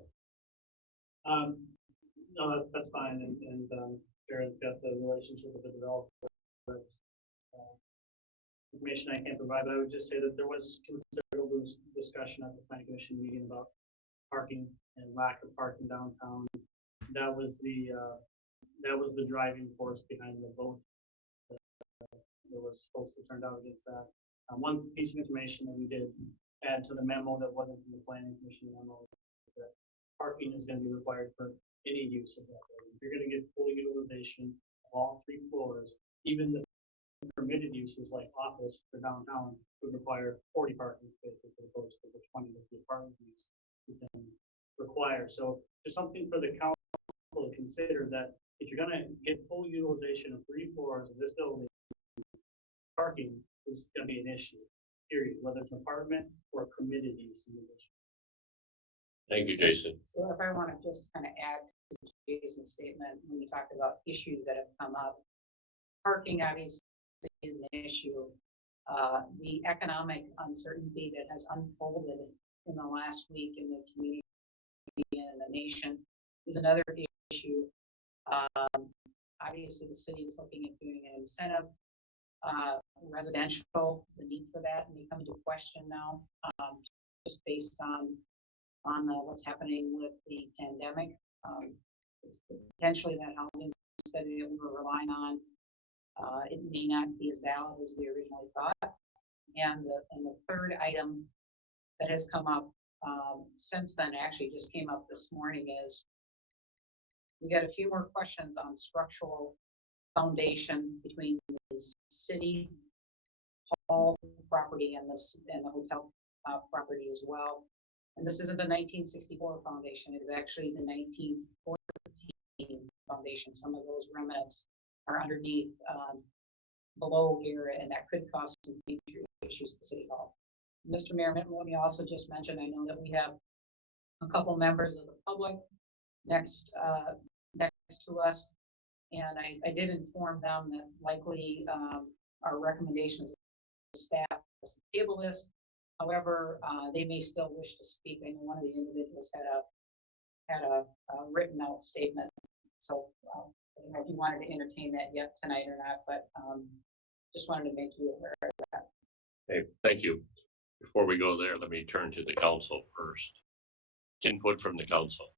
No, that's fine, and Sharon's got the relationship with the developer. That's information I can't provide, but I would just say that there was considerable discussion at the planning commission meeting about parking and lack of parking downtown. That was the driving force behind the vote. There was folks that turned out against that. One piece of information that we did add to the memo that wasn't in the planning commission memo is that parking is going to be required for any use of that building. If you're going to get full utilization of all 3 floors, even the permitted uses like office for downtown would require 40 parking spaces as opposed to the 20 that the apartment use is going to require. So there's something for the council to consider, that if you're going to get full utilization of 3 floors of this building, parking is going to be an issue, period, whether it's an apartment or a permitted use in the district. Thank you, Jason. So if I want to just kind of add to Jason's statement, when we talked about issues that have come up, parking obviously is an issue. The economic uncertainty that has unfolded in the last week in the community and the nation is another issue. Obviously, the city is looking at doing an incentive. Residential, the need for that may come into question now, just based on what's happening with the pandemic. It's potentially that housing study that we were relying on, it may not be as valid as we originally thought. And the third item that has come up since then, actually just came up this morning, is we got a few more questions on structural foundation between the city hall property and the hotel property as well. And this isn't the 1964 foundation, it's actually the 1914 foundation. Some of those remnants are underneath, below here, and that could cause some future issues to City Hall. Mr. Mayor, let me also just mention, I know that we have a couple members of the public next to us, and I did inform them that likely our recommendation as staff is to table this. However, they may still wish to speak. I know one of the individuals had a written out statement. So I don't know if you wanted to entertain that yet tonight or not, but just wanted to make you aware of that. Okay, thank you. Before we go there, let me turn to the council first. Input from the council.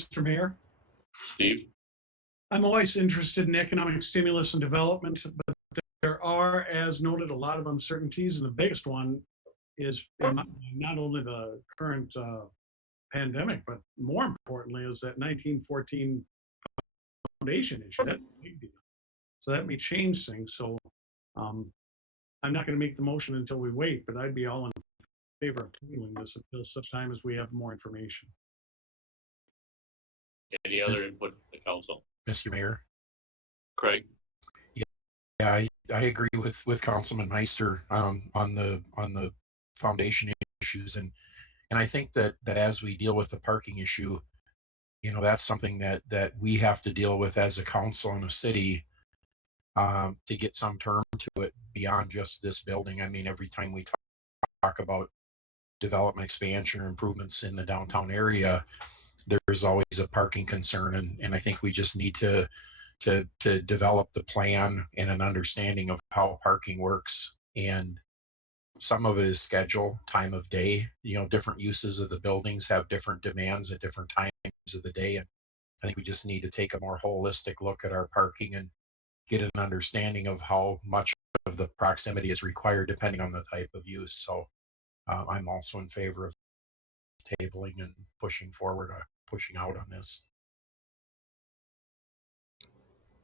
Mr. Mayor, Steve? I'm always interested in economic stimulus and development, but there are, as noted, a lot of uncertainties, and the biggest one is not only the current pandemic, but more importantly is that 1914 foundation issue. That's a big deal. So that may change things. So I'm not going to make the motion until we wait, but I'd be all in favor of tabling this until such time as we have more information. Any other input from the council? Mr. Mayor. Craig? Yeah, I agree with Councilman Meister on the foundation issues, and I think that as we deal with the parking issue, that's something that we have to deal with as a council and a city, to get some term to it beyond just this building. I mean, every time we talk about development expansion or improvements in the downtown area, there's always a parking concern, and I think we just need to develop the plan and an understanding of how parking works. And some of it is schedule, time of day. Different uses of the buildings have different demands at different times of the day, and I think we just need to take a more holistic look at our parking and get an understanding of how much of the proximity is required depending on the type of use. So I'm also in favor of tabling and pushing forward, pushing out on this.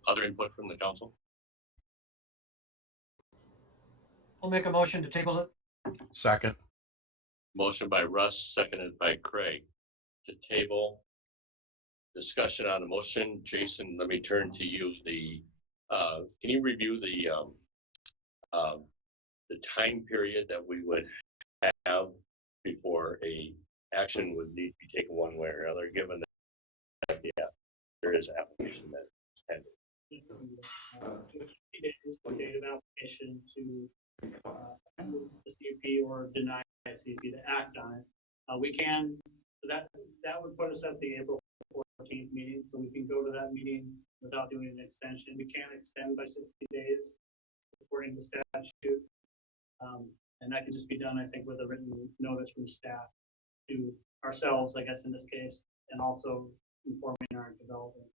Other input from the council? I'll make a motion to table it. Second. Motion by Russ, seconded by Craig to table. Discussion on the motion. Jason, let me turn to you. Can you review the time period that we would have before a action would need to be taken one way or another, given that there is application that is pending? 50 days for date of application to move the CUP or deny the CUP to act on it. We can, so that would put us at the April 14th meeting, so we can go to that meeting without doing an extension. We can extend by 60 days according to statute. And that can just be done, I think, with a written notice from staff to ourselves, I guess, in this case, and also informing our developer.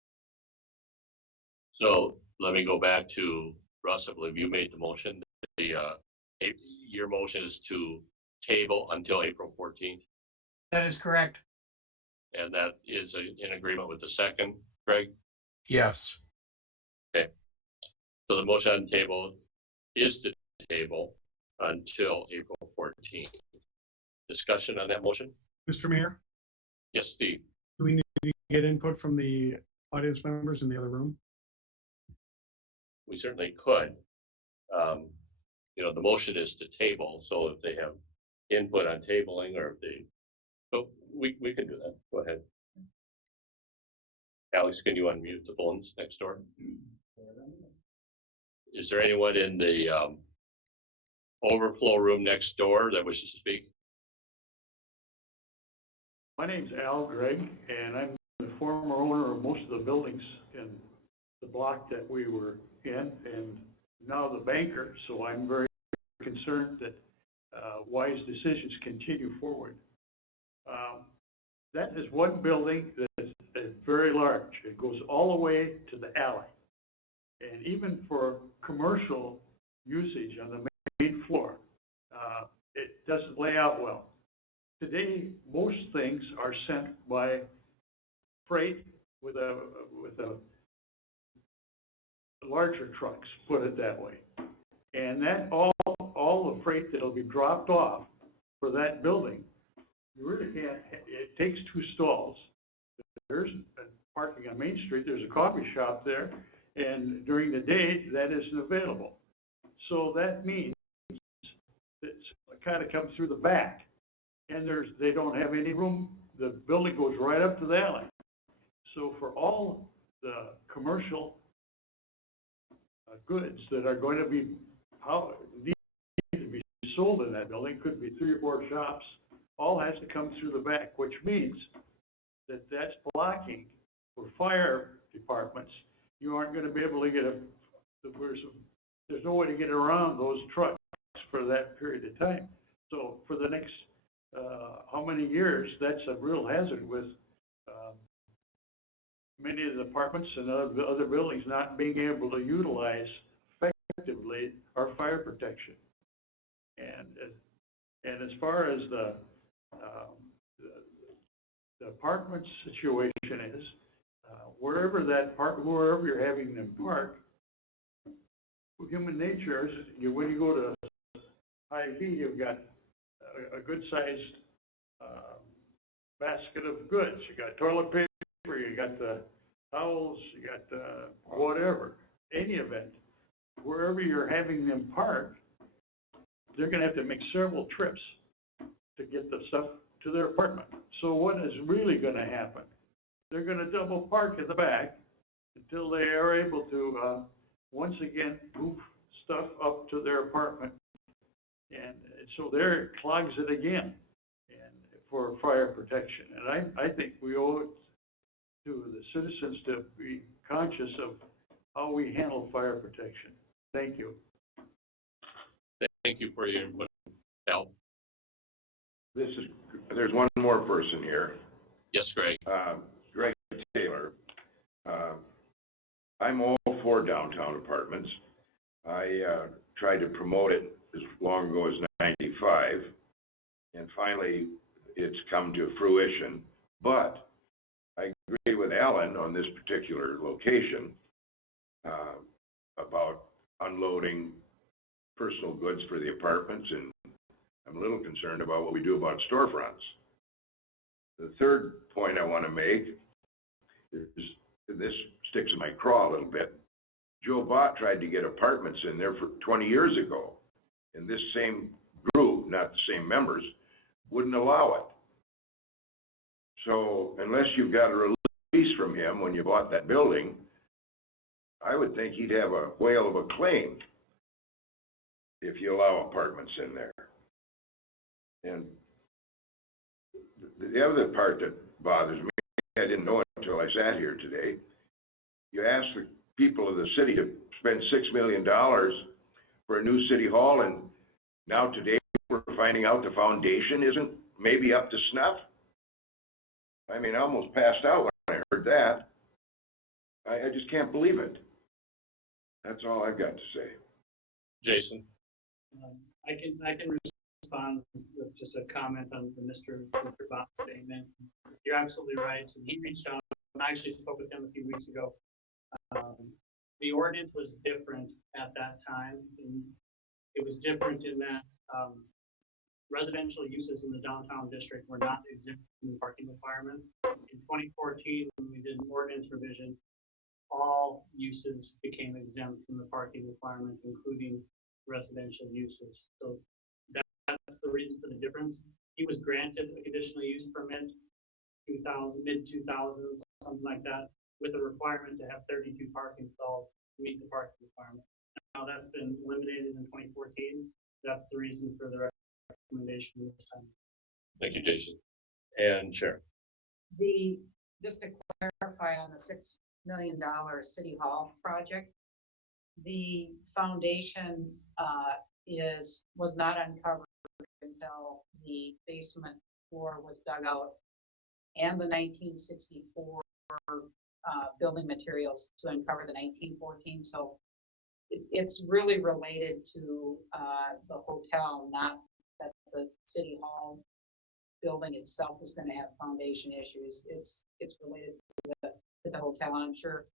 So let me go back to Russ. I believe you made the motion. Your motion is to table until April 14th. That is correct. And that is in agreement with the second, Craig? Yes. Okay. So the motion on the table is to table until April 14th. Discussion on that motion? Mr. Mayor, Yes, Steve. do we need to get input from the audience members in the other room? We certainly could. You know, the motion is to table, so if they have input on tabling or if they, so we can do that. Go ahead. Alex, can you unmute the phones next door? Is there anyone in the overflow room next door that wishes to speak? My name's Al Gregg, and I'm the former owner of most of the buildings in the block that we were in, and now the banker, so I'm very concerned that wise decisions continue forward. That is one building that is very large. It goes all the way to the alley. And even for commercial usage on the main floor, it doesn't lay out well. Today, most things are sent by freight with larger trucks, put it that way. And that all the freight that'll be dropped off for that building, you really can't, it takes 2 stalls. There's parking on Main Street, there's a coffee shop there, and during the day, that isn't available. So that means it's kind of comes through the back, and they don't have any room. The building goes right up to the alley. So for all the commercial goods that are going to be need to be sold in that building, could be 3 or 4 shops, all has to come through the back, which means that that's blocking for fire departments. You aren't going to be able to get there's no way to get around those trucks for that period of time. So for the next how many years, that's a real hazard with many of the departments and other buildings not being able to utilize effectively our fire protection. And as far as the apartment situation is, wherever you're having them park, human nature is, when you go to Hy-Vee, you've got a good sized basket of goods. You got toilet paper, you got the towels, you got whatever. Any event, wherever you're having them park, they're going to have to make several trips to get the stuff to their apartment. So what is really going to happen? They're going to double park in the back until they are able to once again move stuff up to their apartment. And so there it clogs it again, and for fire protection. And I think we owe it to the citizens to be conscious of how we handle fire protection. Thank you. Thank you for your input, Al. There's one more person here. Yes, Greg. Greg Taylor. I'm all for downtown apartments. I tried to promote it as long ago as '95, and finally it's come to fruition. But I agree with Alan on this particular location about unloading personal goods for the apartments, and I'm a little concerned about what we do about storefronts. The third point I want to make is, this sticks in my craw a little bit. Joe Bott tried to get apartments in there for 20 years ago, and this same group, not the same members, wouldn't allow it. So unless you've got a release from him when you bought that building, I would think he'd have a whale of a claim if you allow apartments in there. And the other part that bothers me, I didn't know it until I sat here today. You ask the people of the city to spend $6 million for a new city hall, and now today we're finding out the foundation isn't maybe up to snuff. I mean, I almost passed out when I heard that. I just can't believe it. That's all I've got to say. Jason? I can respond with just a comment on Mr. Bott's statement. You're absolutely right. He reached out, I actually spoke with him a few weeks ago. the ordinance was different at that time. And it was different in that residential uses in the downtown district were not exempt from the parking requirements. In 2014, when we did an ordinance revision, all uses became exempt from the parking requirement, including residential uses. So that's the reason for the difference. He was granted a conditional use permit mid-2000s, something like that, with a requirement to have 32 parking stalls to meet the parking requirement. Now that's been eliminated in 2014. That's the reason for the recommendation this time. Thank you, Jason. And Sharon. Just to clarify on the $6 million City Hall project, the foundation was not uncovered until the basement floor was dug out and the 1964 building materials to uncover the 1914. So it's really related to the hotel, not that the City Hall building itself is going to have foundation issues. It's related to the hotel. And I'm sure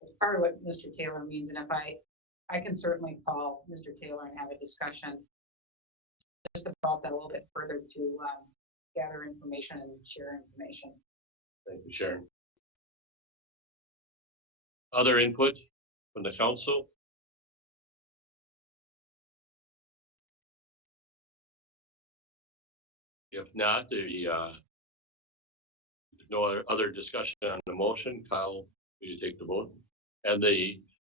it's part of what Mr. Taylor means. And if I can certainly call Mr. Taylor and have a discussion just about that a little bit further to gather information and share information. Thank you, Sharon. Other input from the council? If not, no other discussion on the motion. Kyle, will you take the vote? And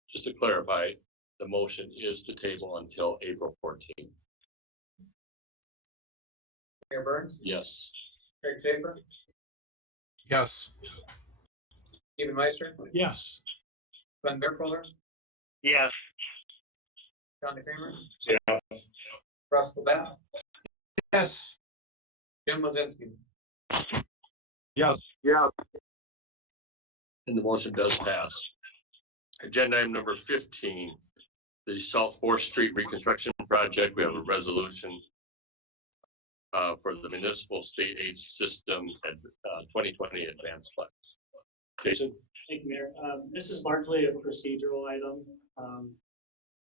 just to clarify, the motion is to table until April 14th. Mayor Burns, Yes. Craig Schaefer, Yes. Stephen Meister, Yes. Glenn Bearcooler, Yes. John DeCramer, Yeah. Russ Labatt, Yes. Jim Lozinski. Yes. Yeah. And the motion does pass. Agenda item number 15, the South 4th Street reconstruction project. We have a resolution for the municipal state aid system at 2020 advance plans. Jason? Thank you, Mayor. This is largely a procedural item.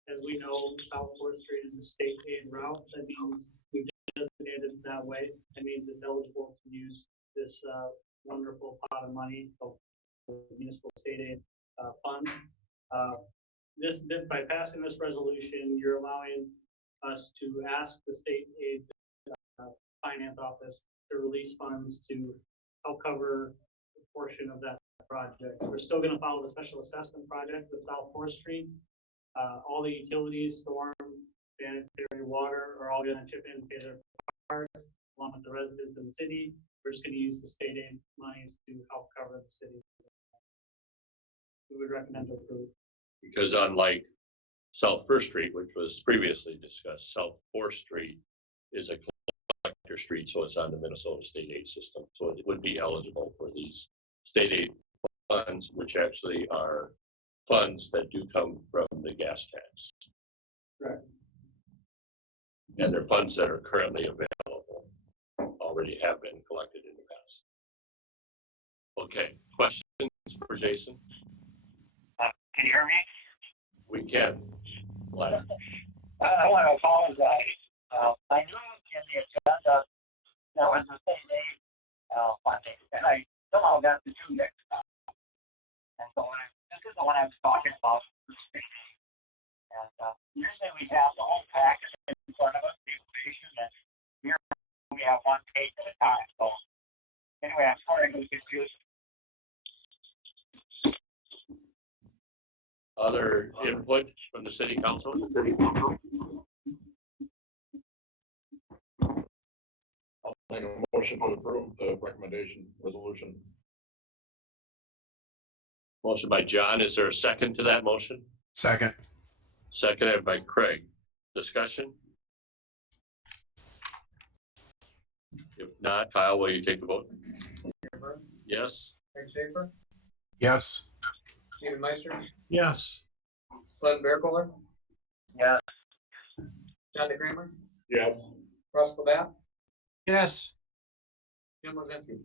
As we know, South 4th Street is a state aid route. That means we've designated it that way. That means it's eligible to use this wonderful pot of money of municipal state aid funds. By passing this resolution, you're allowing us to ask the state aid finance office to release funds to help cover a portion of that project. We're still going to follow the special assessment project with South 4th Street. All the utilities, storm, sanitary, water are all going to chip in and pay their part, along with the residents in the city. We're just going to use the state aid monies to help cover the city. We would recommend to approve. Because unlike South 1st Street, which was previously discussed, South 4th Street is a collector street, so it's on the Minnesota state aid system. So it would be eligible for these state aid funds, which actually are funds that do come from the gas tax. Right. And they're funds that are currently available, already have been collected in the past. Okay, questions for Jason? Can you hear me? We can. Glad. I want to apologize. I knew in the agenda there was a state aid funding, and I somehow got the two mixed up. And so this is the one I was talking about. And usually we have the whole packet in front of us, the information, and here we have one page at a time. So anyway, I'm sorry to be confused. Other input from the city council? I'll make a motion to approve the recommendation resolution. Motion by John. Is there a second to that motion? Second. Seconded by Craig. Discussion? If not, Kyle, will you take the vote? Mayor Burns, Yes? Craig Schaefer, Yes. Stephen Meister, Yes. Glenn Bearcooler, Yes. John DeCramer, Yes. Russ Labatt, Yes. Jim Lozinski.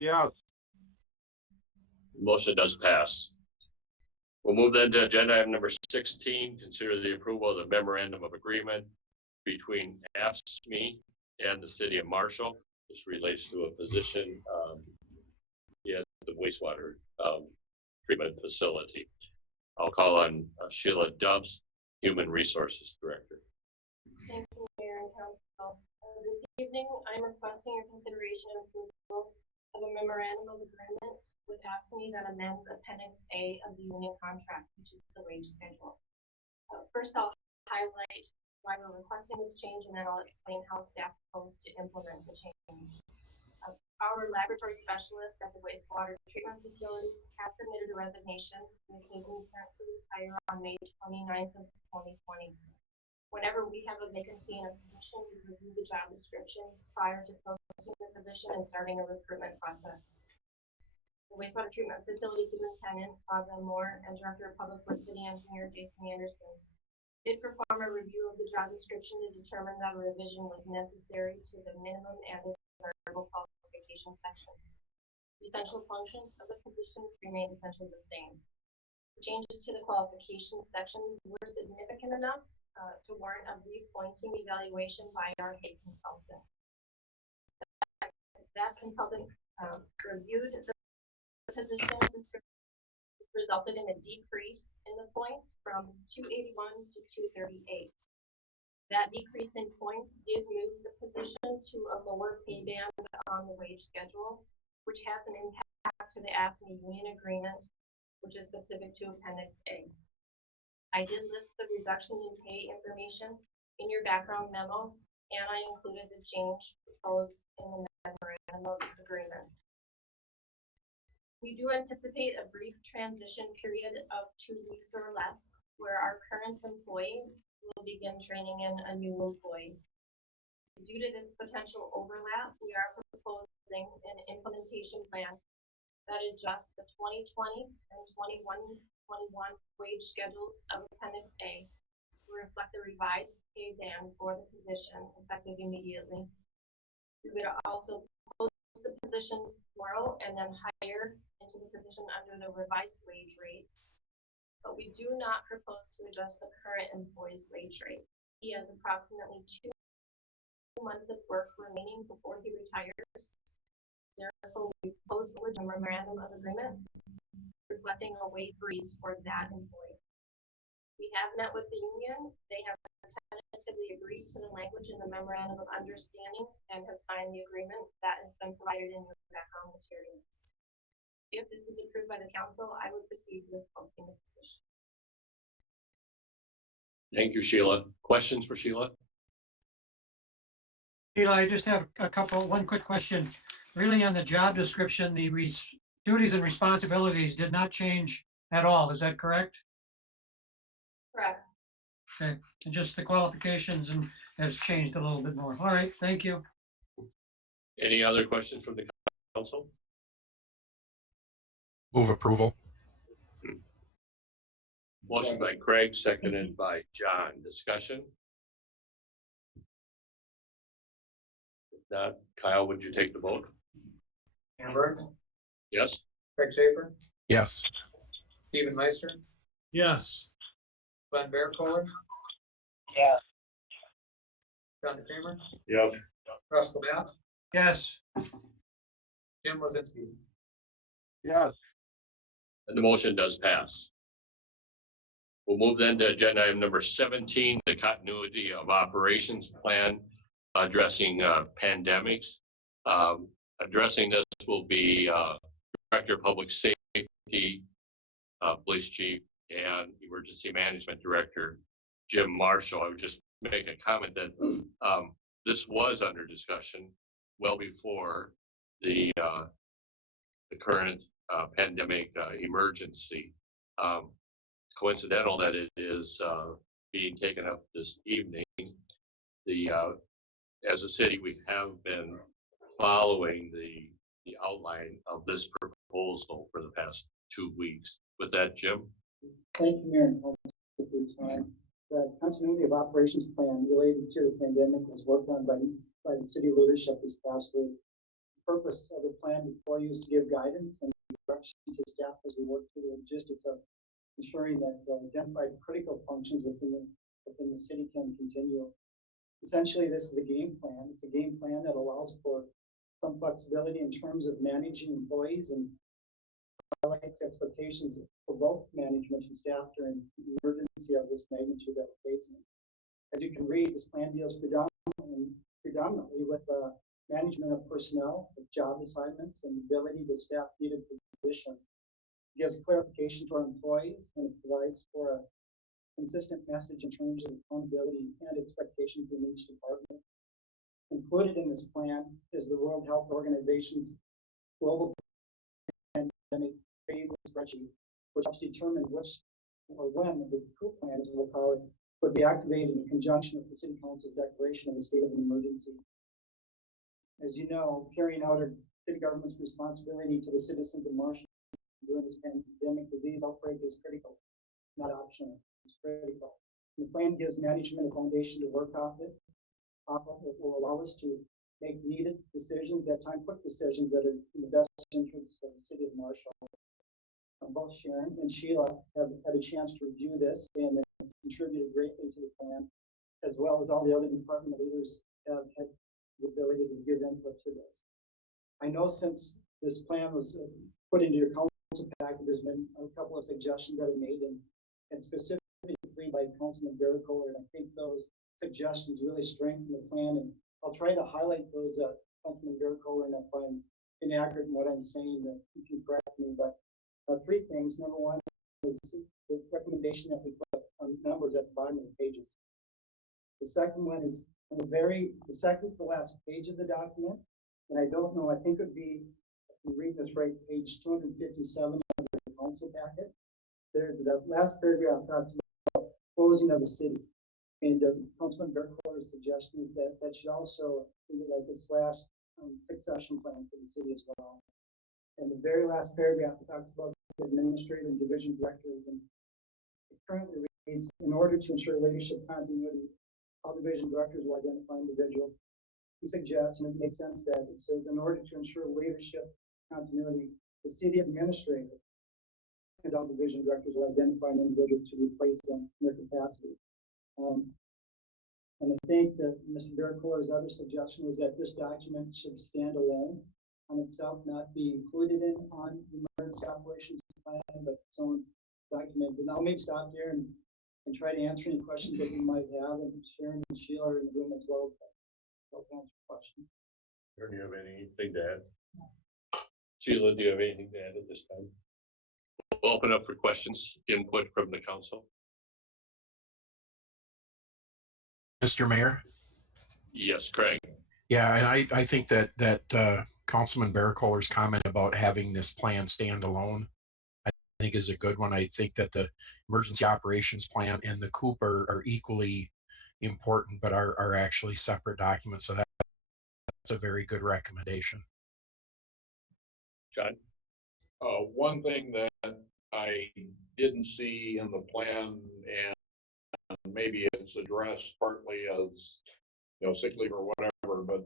Yes. Motion does pass. We'll move then to agenda item number 16, consider the approval of the memorandum of agreement between AFSCME and the city of Marshall. This relates to a position in the wastewater treatment facility. I'll call on Sheila Dubs, Human Resources Director. Thank you, Mayor and Council. This evening, I'm requesting your consideration and approval of a memorandum of agreement with AFSCME that amends Appendix A of the union contract, which is the wage schedule. First, I'll highlight why we're requesting this change, and then I'll explain how staff proposes to implement the change. Our laboratory specialist at the wastewater treatment facility has submitted a resignation with his intent to retire on May 29th of 2020. Whenever we have a vacancy in a position, we review the job description prior to posting the position and starting a recruitment process. The wastewater treatment facility superintendent, Bob Moore, and director of public works city engineer, Jason Anderson, did perform a review of the job description to determine that a revision was necessary to the minimum and desirable qualification sections. The essential functions of the position remained essentially the same. The changes to the qualification sections were significant enough to warrant a reappointing evaluation by our Hague consultant. That consultant reviewed the position description, resulted in a decrease in the points from 281 to 238. That decrease in points did move the position to a lower pay band on the wage schedule, which has an impact to the AFSCME union agreement, which is specific to Appendix A. I did list the reduction in pay information in your background memo, and I included the change proposed in the memorandum of agreement. We do anticipate a brief transition period of 2 weeks or less, where our current employee will begin training in a new employee. Due to this potential overlap, we are proposing an implementation plan that adjusts the 2020 and 21 wage schedules of Appendix A to reflect the revised pay band for the position effective immediately. We would also post the position tomorrow and then hire into the position under the revised wage rates. So we do not propose to adjust the current employee's wage rate. He has approximately 2 months of work remaining before he retires. Therefore, we propose a memorandum of agreement reflecting a wage freeze for that employee. We have met with the union. They have tentatively agreed to the language in the memorandum of understanding and have signed the agreement that has been provided in your background materials. If this is approved by the council, I would proceed with posting the position. Thank you, Sheila. Questions for Sheila? Sheila, I just have one quick question. Really on the job description, the duties and responsibilities did not change at all. Is that correct? Correct. Okay, and just the qualifications and has changed a little bit more. All right, thank you. Any other questions from the council? Move approval. Motion by Craig, seconded by John. Discussion? If not, Kyle, would you take the vote? Ann Burns, Yes? Craig Schaefer, Yes. Stephen Meister, Yes. Glenn Bearcooler, Yes. John DeCramer, Yes. Russ LaBatt, Yes. Jim Lozinski. Yes. And the motion does pass. We'll move then to agenda item number 17, the continuity of operations plan addressing pandemics. Addressing this will be Director of Public Safety, Police Chief, and Emergency Management Director, Jim Marshall. I would just make a comment that this was under discussion well before the current pandemic emergency. Coincidental that it is being taken up this evening. As a city, we have been following the outline of this proposal for the past 2 weeks. With that, Jim? Thank you, Mayor and Council, for your time. The continuity of operations plan related to the pandemic was worked on by the city leadership this past week. The purpose of the plan before you is to give guidance and direction to staff as we work through the logistics of ensuring that identified critical functions within the city can continue. Essentially, this is a game plan. It's a game plan that allows for some flexibility in terms of managing employees and highlights expectations for both management and staff during the emergency of this magnitude that we're facing. As you can read, this plan deals predominantly with management of personnel, with job assignments, and ability to staff needed positions. It gives clarification to our employees and it provides for a consistent message in terms of accountability and expectations in each department. Included in this plan is the World Health Organization's global pandemic phase spreadsheet, which helps determine which or when the COOP plan, as we'll call it, would be activated in conjunction with the City Council's declaration of a state of an emergency. As you know, carrying out our city government's responsibility to the citizens of Marshall during this pandemic disease outbreak is critical, not optional. It's critical. The plan gives management a foundation to work off it. It will allow us to make needed decisions, at times quick decisions that are in the best interest of the city of Marshall. Both Sharon and Sheila have had a chance to review this and have contributed greatly to the plan, as well as all the other department leaders have had the ability to give input to this. I know since this plan was put into your council packet, there's been a couple of suggestions that are made and specifically by Councilman Baracola, and I think those suggestions really strengthen the plan, and I'll try to highlight those, Councilman Baracola, and if I'm inaccurate in what I'm saying, that you can correct me, but three things. Number one is the recommendation that we put numbers at the bottom of the pages. The second one is on the second to the last page of the document, and I don't know, I think it would be, if you read this right, page 257 of the council packet. There's the last paragraph talks about closing of the city. And Councilman Berkholder's suggestion is that that should also be like a slash succession plan for the city as well. And the very last paragraph talks about the administrative and division directors, and it currently reads, in order to ensure leadership continuity, all division directors will identify individuals. He suggests, and it makes sense that it says, in order to ensure leadership continuity, the city administrator and all division directors will identify an individual to replace them in their capacity. And I think that Mr. Baracola's other suggestion was that this document should stand alone on itself, not be included on the emergency operations plan, but its own document. And I'll maybe stop there and try to answer any questions that you might have, and Sharon and Sheila are in the room as well. I'll answer questions. Do you have anything to add? Sheila, do you have anything to add at this time? We'll open up for questions, input from the council. Mr. Mayor? Yes, Craig. Yeah, and I think that Councilman Baracoler's comment about having this plan stand alone, I think is a good one. I think that the emergency operations plan and the COOP are equally important, but are actually separate documents. So that's a very good recommendation. John? One thing that I didn't see in the plan, and maybe it's addressed partly as, sick leave or whatever, but,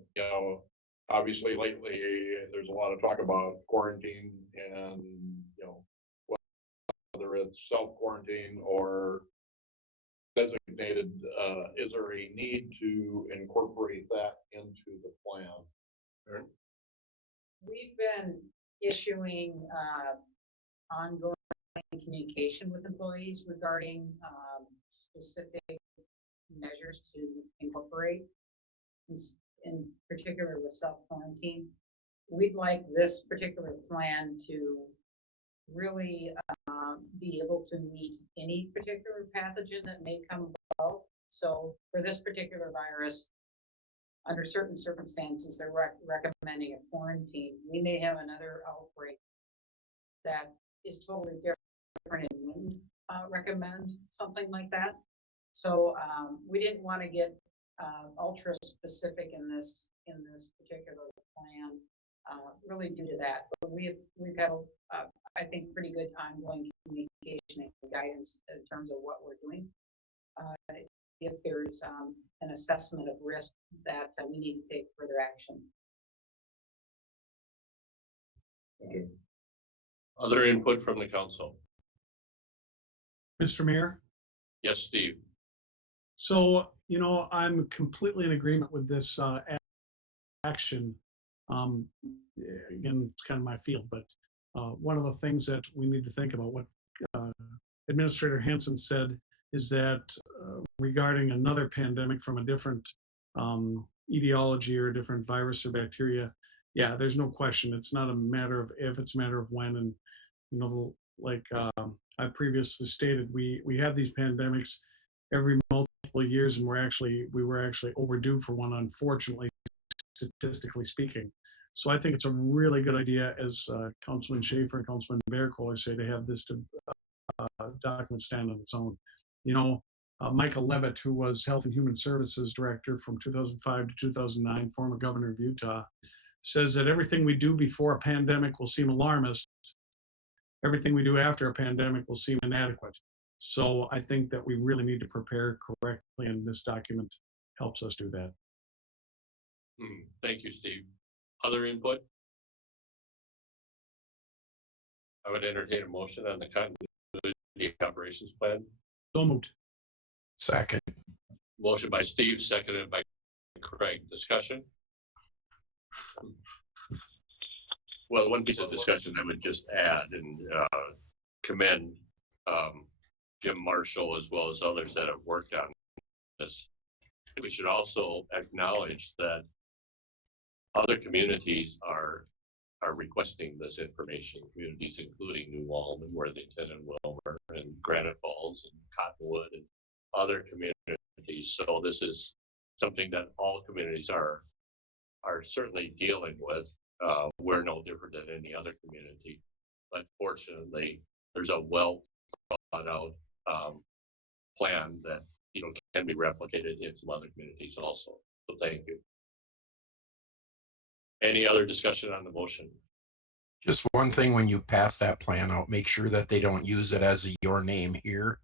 obviously lately there's a lot of talk about quarantine and, whether it's self-quarantine or designated, is there a need to incorporate that into the plan? Sure. We've been issuing ongoing communication with employees regarding specific measures to incorporate, in particular with self-quarantine. We'd like this particular plan to really be able to meet any particular pathogen that may come about. So for this particular virus, under certain circumstances, they're recommending a quarantine. We may have another outbreak that is totally different and wouldn't recommend something like that. So we didn't want to get ultra specific in this particular plan, really due to that. But we've had, I think, pretty good ongoing communication and guidance in terms of what we're doing. If there's an assessment of risk that we need to take further action. Okay. Other input from the council? Mr. Mayor? Yes, Steve. So, I'm completely in agreement with this action. Um, Again, it's kind of my field, but one of the things that we need to think about, what uh, Administrator Hansen said, is that regarding another pandemic from a different etiology or a different virus or bacteria, yeah, there's no question. It's not a matter of if, it's a matter of when. And, like I previously stated, we have these pandemics every multiple years, and we were actually overdue for one, unfortunately, statistically speaking. So I think it's a really good idea, as Councilman Schaefer and Councilman Bearcoller say, to have this document stand on its own. Michael Levitt, who was Health and Human Services Director from 2005 to 2009, former governor of Utah, says that everything we do before a pandemic will seem alarmist. Everything we do after a pandemic will seem inadequate. So I think that we really need to prepare correctly, and this document helps us do that. Thank you, Steve. Other input? I would entertain a motion on the continuity operations plan. So moved. Second. Motion by Steve, seconded by Craig. Discussion? Well, one piece of discussion I would just add and commend Jim Marshall as well as others that have worked on this. We should also acknowledge that other communities are requesting this information. Communities including New Ulm and Worthington and Wilmer and Granite Falls and Cottonwood and other communities. So this is something that all communities are certainly dealing with. We're no different than any other community, but fortunately, there's a well thought out plan that can be replicated in some other communities also. So thank you. Any other discussion on the motion? Just one thing, when you pass that plan out, make sure that they don't use it as your name here,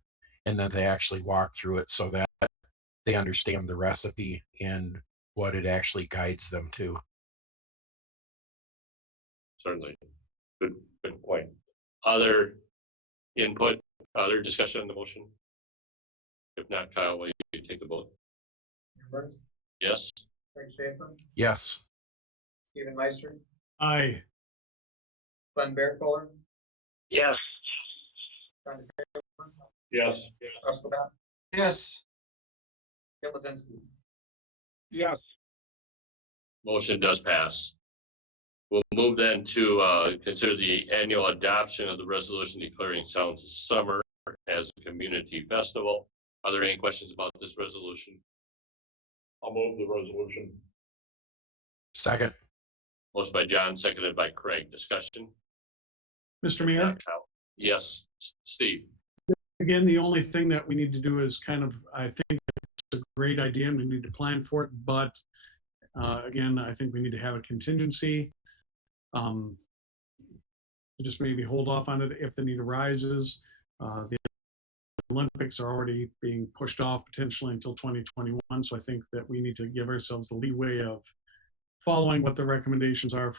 and that they actually walk through it so that they understand the recipe and what it actually guides them to. Certainly. Good point. Other input, other discussion on the motion? If not, Kyle, will you take the vote? Burns, Yes. Craig Schaefer, Yes. Stephen Meister, Aye. Glenn Bearcoller, Yes. John DeCree, Yes. Russ Lobat, Yes. Tim Lizinski. Yes. Motion does pass. We'll move then to consider the annual adoption of the resolution declaring Sounds of Summer as a community festival. Are there any questions about this resolution? I'll move the resolution. Second. Motion by John, seconded by Craig. Discussion? Mr. Mayor? Yes, Steve. Again, the only thing that we need to do is I think it's a great idea and we need to plan for it, but again, I think we need to have a contingency. Just maybe hold off on it if the need arises. The Olympics are already being pushed off potentially until 2021, so I think that we need to give ourselves the leeway of following what the recommendations are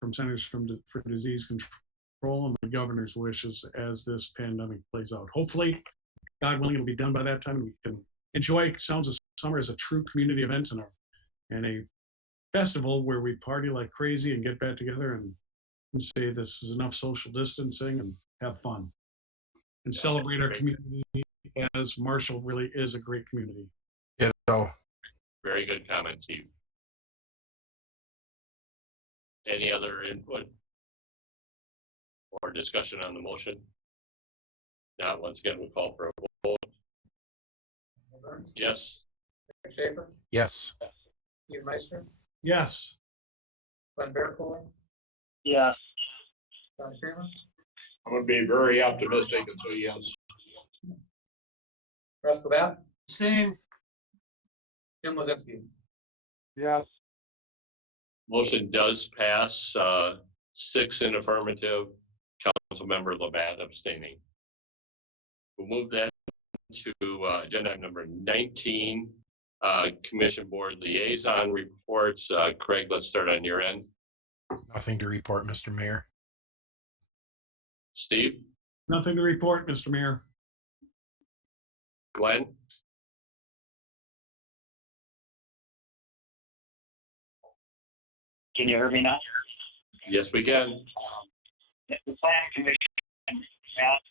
from Centers for Disease Control and the governor's wishes as this pandemic plays out. Hopefully, God willing, it'll be done by that time and we can enjoy Sounds of Summer as a true community event and a festival where we party like crazy and get back together and say this is enough social distancing and have fun and celebrate our community, as Marshall really is a great community. Very good comment, Steve. Any other input or discussion on the motion? Not, once again, we'll call for a vote. Burns, Yes. Craig Schaefer, Yes. Stephen Meister, Yes. Glenn Bearcoller, Yes. John DeCree, I'm gonna be very optimistic and say yes. Russ Lobat, Abstain. Tim Lizinski. Yes. Motion does pass, 6 in affirmative, Councilmember Labatt abstaining. We'll move then to agenda item number 19, Commission Board Liaison Reports. Craig, let's start on your end. Nothing to report, Mr. Mayor. Steve? Nothing to report, Mr. Mayor. Glenn? Can you hear me now? Yes, we can. The planning commission met,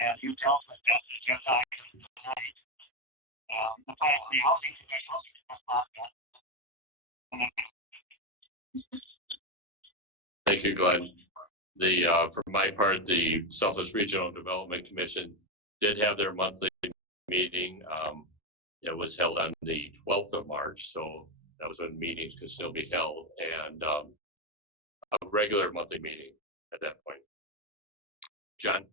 and you tell us that the agenda item tonight. The housing commission has not met. Thank you, Glenn. For my part, the Southwest Regional Development Commission did have their monthly meeting. It was held on the 12th of March, so that was when meetings could still be held, and a regular monthly meeting at that point. John?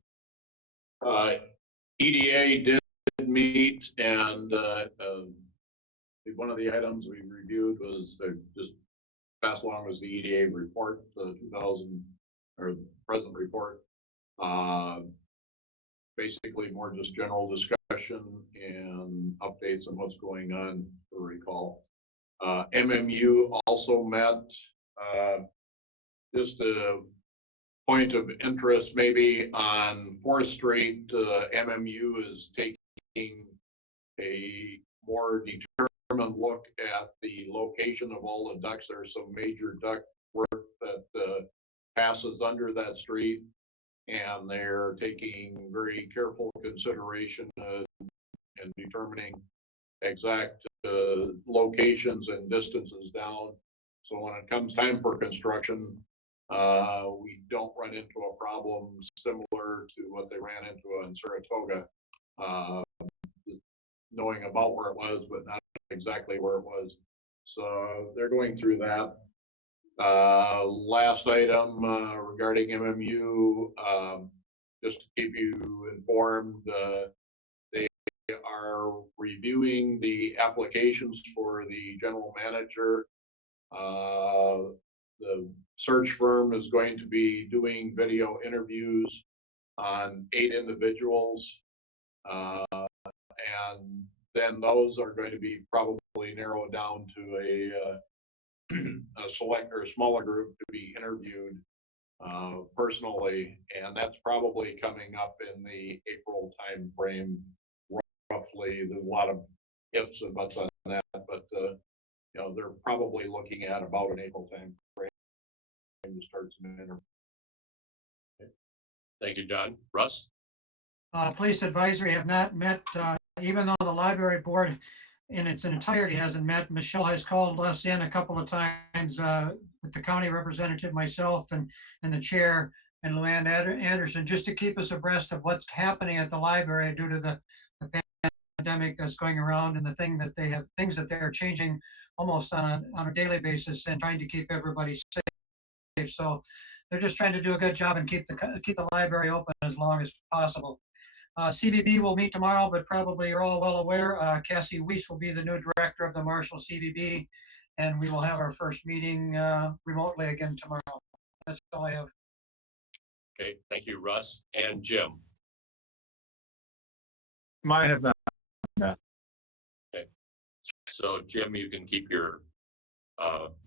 EDA did meet, and one of the items we reviewed was just pass along was the EDA report, the 2000 or the present report. Basically more just general discussion and updates on what's going on, to recall. MMU also met. Just a point of interest maybe on 4th Street, MMU is taking a more determined look at the location of all the ducts. There's some major duct work that passes under that street, and they're taking very careful consideration in determining exact locations and distances down. So when it comes time for construction, we don't run into a problem similar to what they ran into in Saratoga, knowing about where it was, but not exactly where it was. So they're going through that. Last item regarding MMU, just to keep you informed, they are reviewing the applications for the general manager. The search firm is going to be doing video interviews on 8 individuals. And then those are going to be probably narrowed down to a select or smaller group to be interviewed personally, and that's probably coming up in the April time frame, roughly. There's a lot of ifs and buts on that, but you know, they're probably looking at about an April time frame to start some interviews. Thank you, John. Russ? Police advisory have not met, even though the library board in its entirety hasn't met. Michelle has called us in a couple of times with the county representative, myself, and the chair, and Luann Anderson, just to keep us abreast of what's happening at the library due to the pandemic that's going around, and the things that they're changing almost on a daily basis, and trying to keep everybody safe. So they're just trying to do a good job and keep the library open as long as possible. CVB will meet tomorrow, but probably you're all well aware, Cassie Weiss will be the new director of the Marshall CVB, and we will have our first meeting remotely again tomorrow. That's all I have. Okay, thank you, Russ. And Jim? Mine have not. Okay. So Jim, you can keep your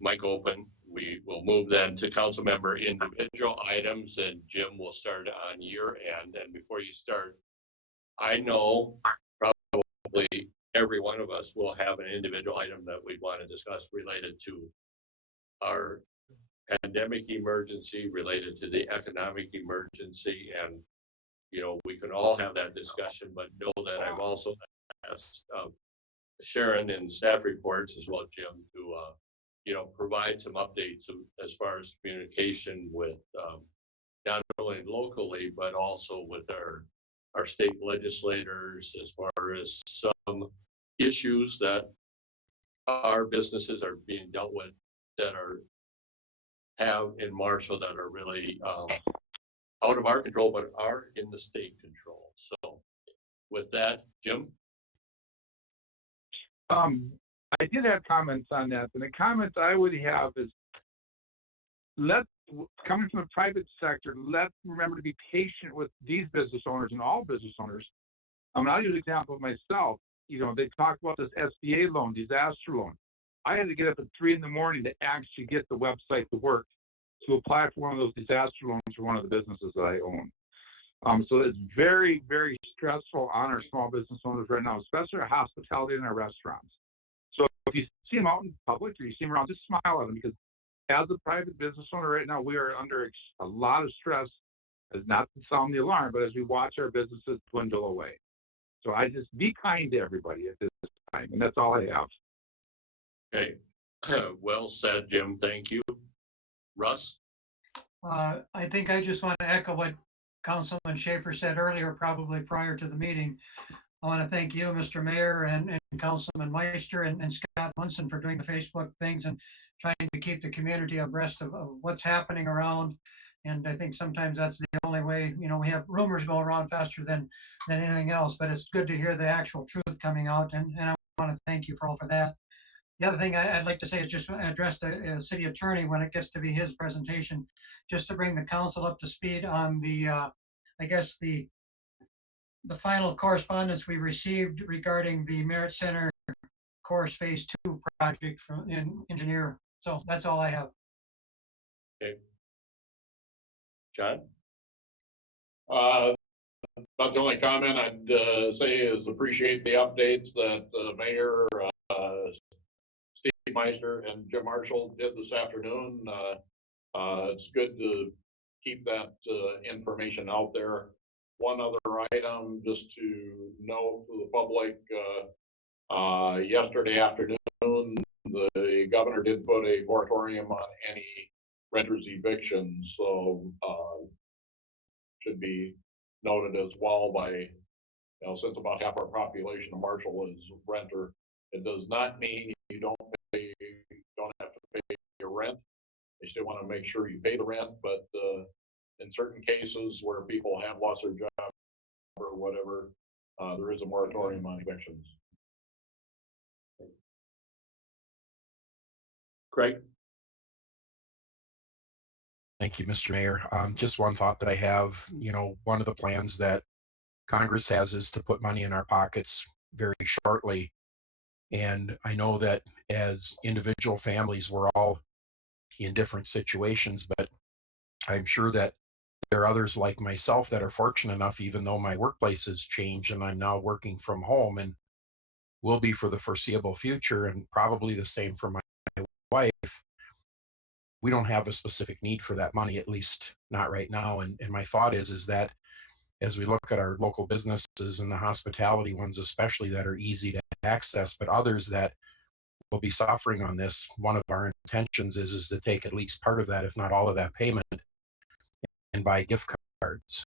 mic open. We will move then to council member individual items, and Jim will start on your end. And before you start, I know probably every one of us will have an individual item that we want to discuss related to our pandemic emergency, related to the economic emergency. And, you know, we can all have that discussion, but know that I've also asked Sharon in staff reports as well, Jim, to, you know, provide some updates as far as communication with not only locally, but also with our state legislators, as far as some issues that our businesses are being dealt with that have in Marshall that are really out of our control, but are in the state control. So with that, Jim? I did have comments on that, and the comments I would have is, coming from the private sector, let's remember to be patient with these business owners and all business owners. I'll use an example of myself. You know, they talk about this SBA loan, disaster loan. I had to get up at 3 in the morning to actually get the website to work to apply for one of those disaster loans for one of the businesses that I own. So it's very, very stressful on our small business owners right now, especially our hospitality and our restaurants. So if you see them out in public or you see them around, just smile at them, because as a private business owner right now, we are under a lot of stress, as not to sound the alarm, but as we watch our businesses dwindle away. So I just be kind to everybody at this time, and that's all I have. Okay, well said, Jim, thank you. Russ? I think I just want to echo what Councilman Schaefer said earlier, probably prior to the meeting. I want to thank you, Mr. Mayor, and Councilman Meister and Scott Munson for doing the Facebook things and trying to keep the community abreast of what's happening around. And I think sometimes that's the only way, you know, we have rumors go around faster than anything else, but it's good to hear the actual truth coming out. And I want to thank you for all for that. The other thing I'd like to say is just address the city attorney when it gets to be his presentation, just to bring the council up to speed on the, I guess, the final correspondence we received regarding the Merit Center Course Phase 2 project from engineer. So that's all I have. Okay. John? About the only comment I'd say is appreciate the updates that the mayor, Steve Meister and Jim Marshall did this afternoon. It's good to keep that information out there. One other item, just to note to the public, yesterday afternoon, the governor did put a moratorium on any renters evictions, so should be noted as well by, you know, since about half our population of Marshall is renter, it does not mean you don't have to pay your rent. You still want to make sure you pay the rent, but in certain cases where people have lost their job or whatever, there is a moratorium on evictions. Craig? Thank you, Mr. Mayor. Just one thought that I have, you know, one of the plans that Congress has is to put money in our pockets very shortly. And I know that as individual families, we're all in different situations, but I'm sure that there are others like myself that are fortunate enough, even though my workplace has changed and I'm now working from home and will be for the foreseeable future, and probably the same for my wife. We don't have a specific need for that money, at least not right now. And my thought is that as we look at our local businesses and the hospitality ones, especially that are easy to access, but others that will be suffering on this, one of our intentions is to take at least part of that, if not all of that payment, and buy gift cards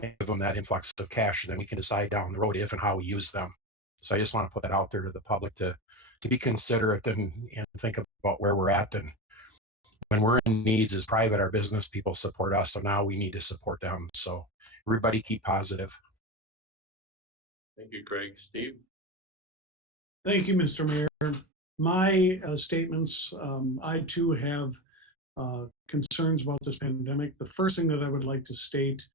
and give them that influx of cash. Then we can decide down the road if and how we use them. So I just want to put that out there to the public to be considerate and think about where we're at. And when we're in needs as private, our business people support us. So now we need to support them. So everybody keep positive. Thank you, Craig. Steve? Thank you, Mr. Mayor. My statements, I too have concerns about this pandemic. The first thing that I would like to state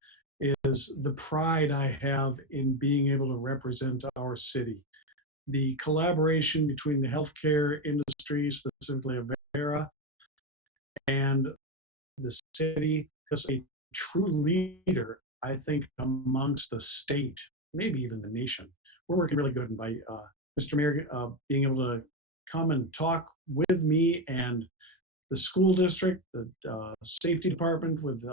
is the pride I have in being able to represent our city. The collaboration between the healthcare industry, specifically Avera, and the city is a true leader, I think, amongst the state, maybe even the nation. We're working really good, and by Mr. Mayor being able to come and talk with me and the school district, the safety department with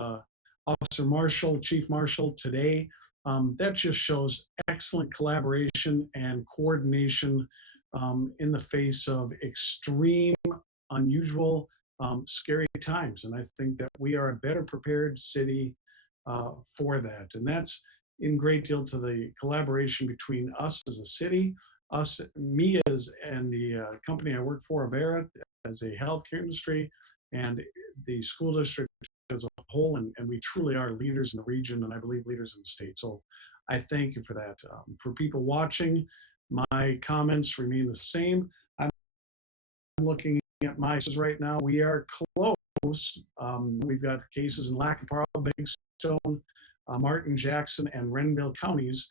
Officer Marshall, Chief Marshall today, that just shows excellent collaboration and coordination in the face of extreme, unusual, scary times. And I think that we are a better prepared city for that. And that's in great deal to the collaboration between us as a city, me and the company I work for, Avera, as a healthcare industry, and the school district as a whole. And we truly are leaders in the region, and I believe leaders in the state. So I thank you for that. For people watching, my comments remain the same. I'm looking at my right now. We are close. We've got cases in Lackaparra, Big Stone, Martin, Jackson, and Renville counties.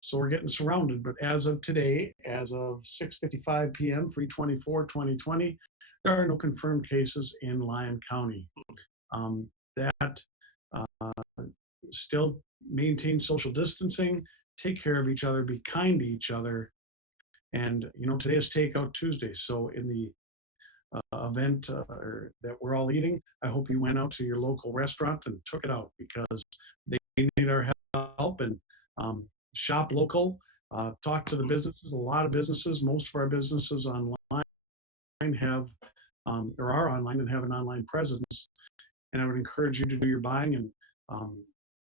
So we're getting surrounded. But as of today, as of 6:55 p.m., 3/24/2020, there are no confirmed cases in Lyon County. That still maintain social distancing, take care of each other, be kind to each other. And, today is Takeout Tuesday. So in the event or that we're all eating, I hope you went out to your local restaurant and took it out, because they need our help. And shop local, talk to the businesses. A lot of businesses, most of our businesses online have or are online and have an online presence. And I would encourage you to do your buying and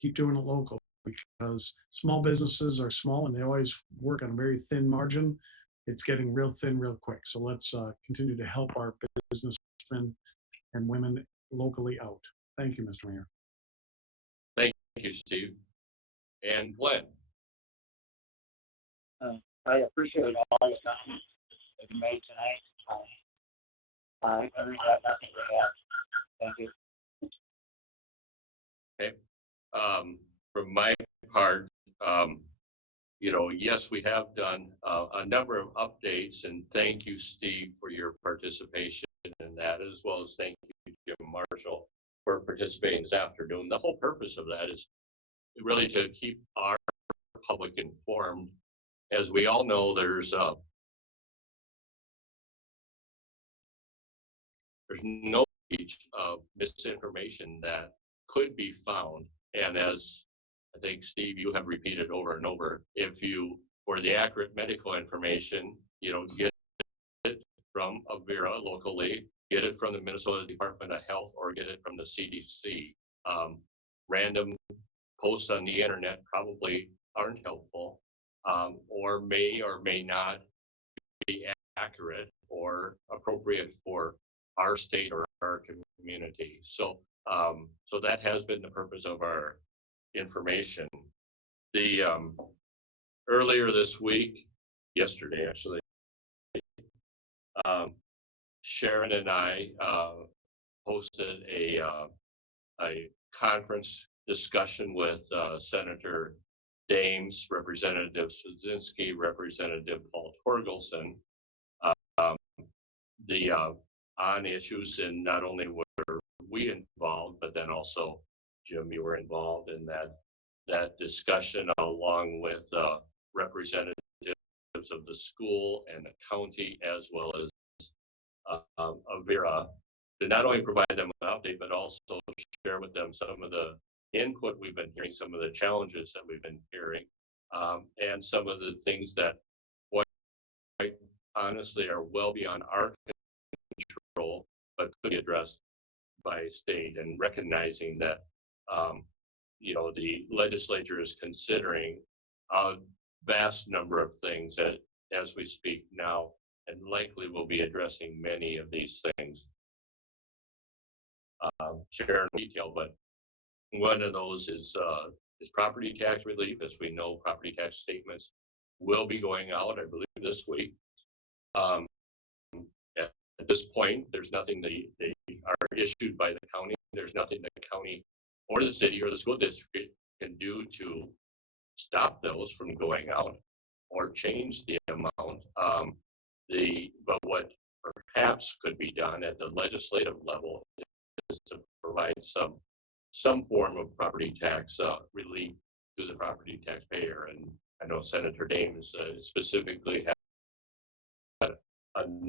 keep doing it local, because small businesses are small and they always work on a very thin margin. It's getting real thin real quick. So let's continue to help our businessmen and women locally out. Thank you, Mr. Mayor. Thank you, Steve. And Glenn. I appreciate all the comments that you made tonight. I really got nothing to add. Thank you. Okay. From my part, yes, we have done a number of updates, and thank you, Steve, for your participation in that, as well as thank you, Jim Marshall, for participating this afternoon. The whole purpose of that is really to keep our public informed. As we all know, there's no age of misinformation that could be found. And as I think, Steve, you have repeated over and over, if you, for the accurate medical information, get it from Avera locally, get it from the Minnesota Department of Health, or get it from the CDC. Random posts on the internet probably aren't helpful, or may not be accurate or appropriate for our state or our community. So that has been the purpose of our information. The earlier this week, yesterday actually, Sharon and I hosted a conference discussion with Senator Dames, Representative Szynski, Representative Paul Torgelson, on issues, and not only were we involved, but then also, Jim, you were involved in that discussion, along with representatives of the school and the county, as well as Avera, to not only provide them an update, but also share with them some of the input we've been hearing, some of the challenges that we've been hearing, and some of the things that quite honestly are well beyond our control, but could be addressed by state, and recognizing that the legislature is considering a vast number of things as we speak now, and likely will be addressing many of these things. Share in detail, but one of those is property tax relief. As we know, property tax statements will be going out, I believe, this week. At this point, there's nothing they are issued by the county. There's nothing the county or the city or the school district can do to stop those from going out or change the amount. But what perhaps could be done at the legislative level is to provide some form of property tax relief to the property taxpayer. And I know Senator Dames specifically had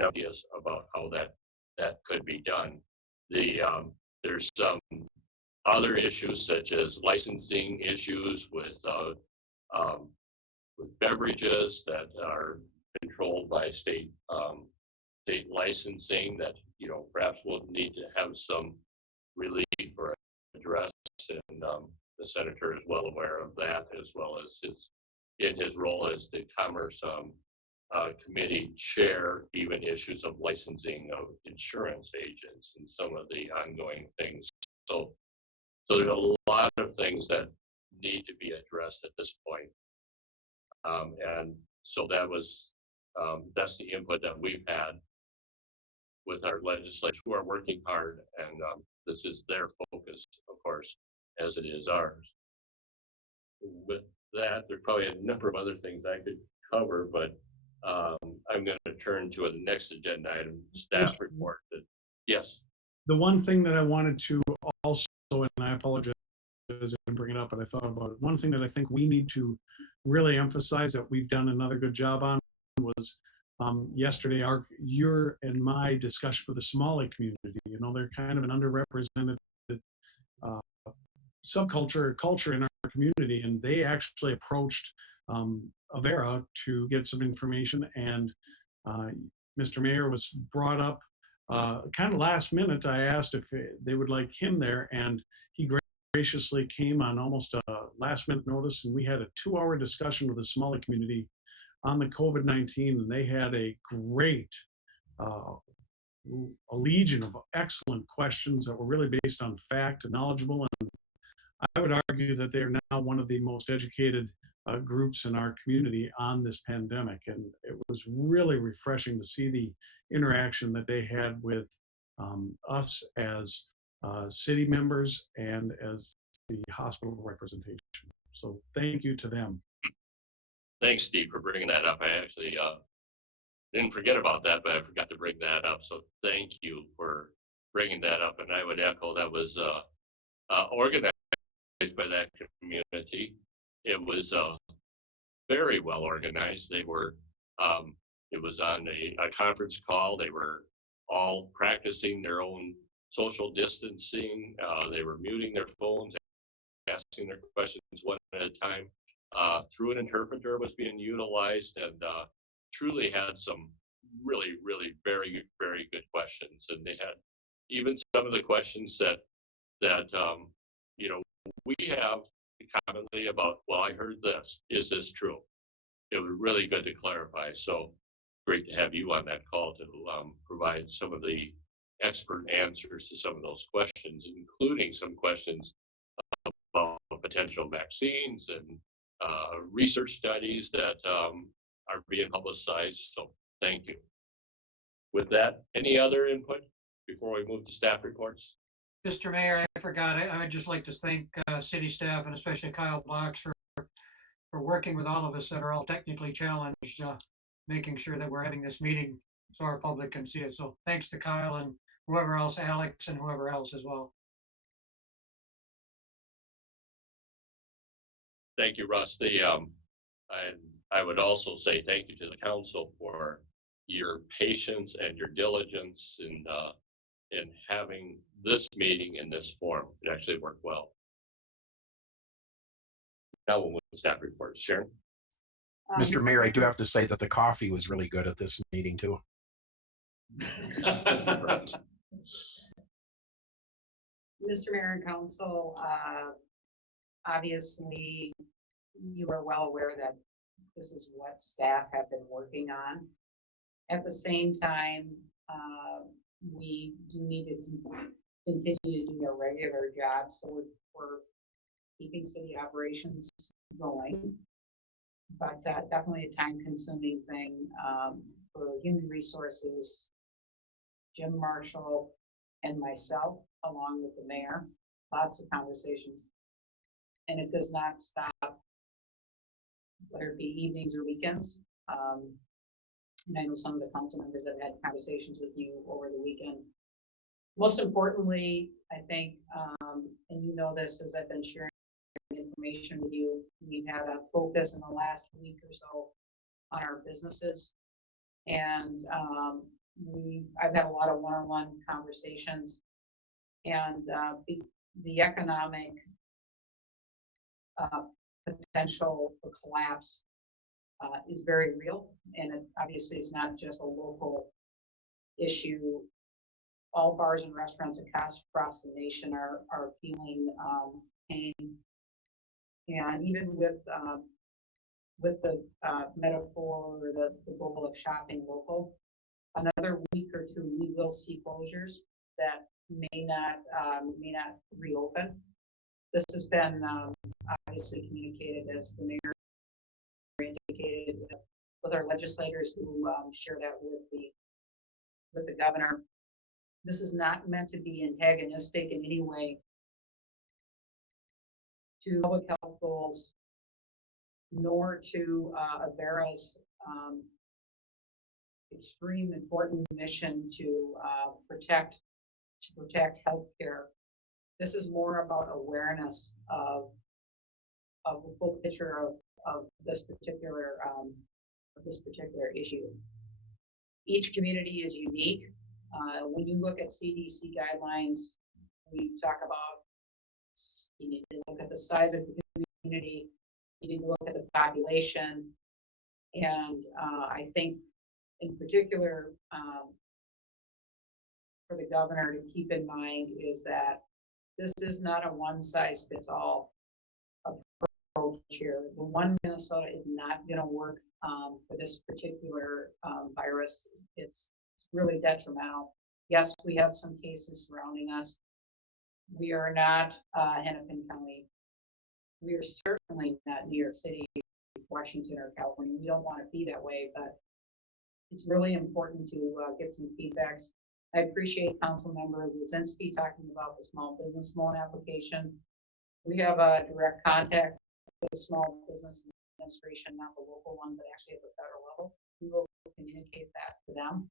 ideas about how that could be done. There's some other issues, such as licensing issues with beverages that are controlled by state licensing, that perhaps we'll need to have some relief or address, and the senator is well aware of that, as well as in his role as the Commerce Committee chair, even issues of licensing of insurance agents and some of the ongoing things. So there's a lot of things that need to be addressed at this point. And so that's the input that we've had with our legislators, who are working hard, and this is their focus, of course, as it is ours. With that, there's probably a number of other things I could cover, but I'm going to turn to the next agenda item, staff report. Yes. The one thing that I wanted to also, and I apologize as I bring it up, but I thought about it. One thing that I think we need to really emphasize that we've done another good job on was yesterday, your and my discussion with the Somali community. You know, they're kind of an underrepresented uh, subculture or culture in our community, and they actually approached Avera to get some information. And Mr. Mayor was brought up kind of last minute. I asked if they would like him there, and he graciously came on almost a last minute notice, and we had a 2-hour discussion with the Somali community on the COVID-19, and they had a great a legion of excellent questions that were really based on fact and knowledgeable. And I would argue that they are now one of the most educated groups in our community on this pandemic. And it was really refreshing to see the interaction that they had with us as city members and as the hospital representation. So thank you to them. Thanks, Steve, for bringing that up. I actually didn't forget about that, but I forgot to bring that up. So thank you for bringing that up. And I would echo that was organized by that community. It was very well organized. They were, it was on a conference call. They were all practicing their own social distancing. They were muting their phones, asking their questions one at a time. Through an interpreter was being utilized, and truly had some really, really very, very good questions. And they had even some of the questions that you know, we have commonly about, well, I heard this, is this true? It was really good to clarify. So great to have you on that call to provide some of the expert answers to some of those questions, including some questions about potential vaccines and research studies that are being publicized. So thank you. With that, any other input before we move to staff reports? Mr. Mayor, I forgot, I would just like to thank city staff and especially Kyle Box for working with all of us that are all technically challenged, making sure that we're having this meeting so our public can see it. So thanks to Kyle and whoever else, Alex and whoever else as well. Thank you, Russ. I would also say thank you to the council for your patience and your diligence in having this meeting in this form. It actually worked well. Now we'll move to staff reports. Sharon? Mr. Mayor, I do have to say that the coffee was really good at this meeting too. Right. Mr. Mayor and Council, obviously, you are well aware that this is what staff have been working on. At the same time, we do need to continue to do our regular job, so we're keeping city operations going. But definitely a time-consuming thing for human resources, Jim Marshall, and myself, along with the mayor. Lots of conversations. And it does not stop, whether it be evenings or weekends. And I know some of the council members have had conversations with you over the weekend. Most importantly, I think, and you know this as I've been sharing information with you, we've had a focus in the last week or so on our businesses. And I've had a lot of one-on-one conversations, and the economic potential for collapse is very real, and it obviously is not just a local issue. All bars and restaurants across the nation are feeling pain, and even with the metaphor or the goal of shopping local, another week or two we will see closures that may not reopen. This has been obviously communicated, as the mayor indicated, with our legislators who share that with the governor. This is not meant to be antagonistic in any way to public health goals, nor to Avera's extreme important mission to protect healthcare This is more about awareness of the full picture of this particular issue. Each community is unique. When you look at CDC guidelines, we talk about you need to look at the size of the community, you need to look at the population, and I think in particular for the governor to keep in mind is that this is not a one-size-fits-all approach here. The one Minnesota is not going to work for this particular virus. It's really detrimental. Yes, we have some cases surrounding us. We are not Hennepin County. We are certainly not New York City, Washington, or California. We don't want to be that way, but it's really important to get some feedbacks. I appreciate Councilmember Luzinski talking about the small business loan application. We have a direct contact with the Small Business Administration, not the local one, but actually at the federal level. We will communicate that to them.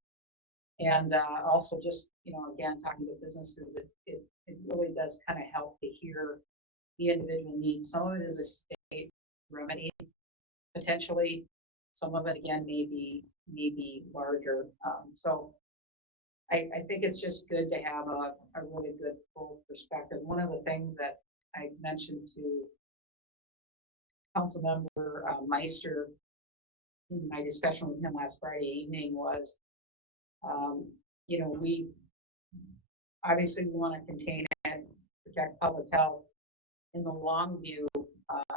And also just, again, talking to businesses, it really does kind of help to hear the individual needs. Some of it is a state remedy, potentially. Some of it, again, may be larger. So I think it's just good to have a really good full perspective. One of the things that I mentioned to Councilmember Meister in my discussion with him last Friday evening was, we obviously want to contain and protect public health in the long view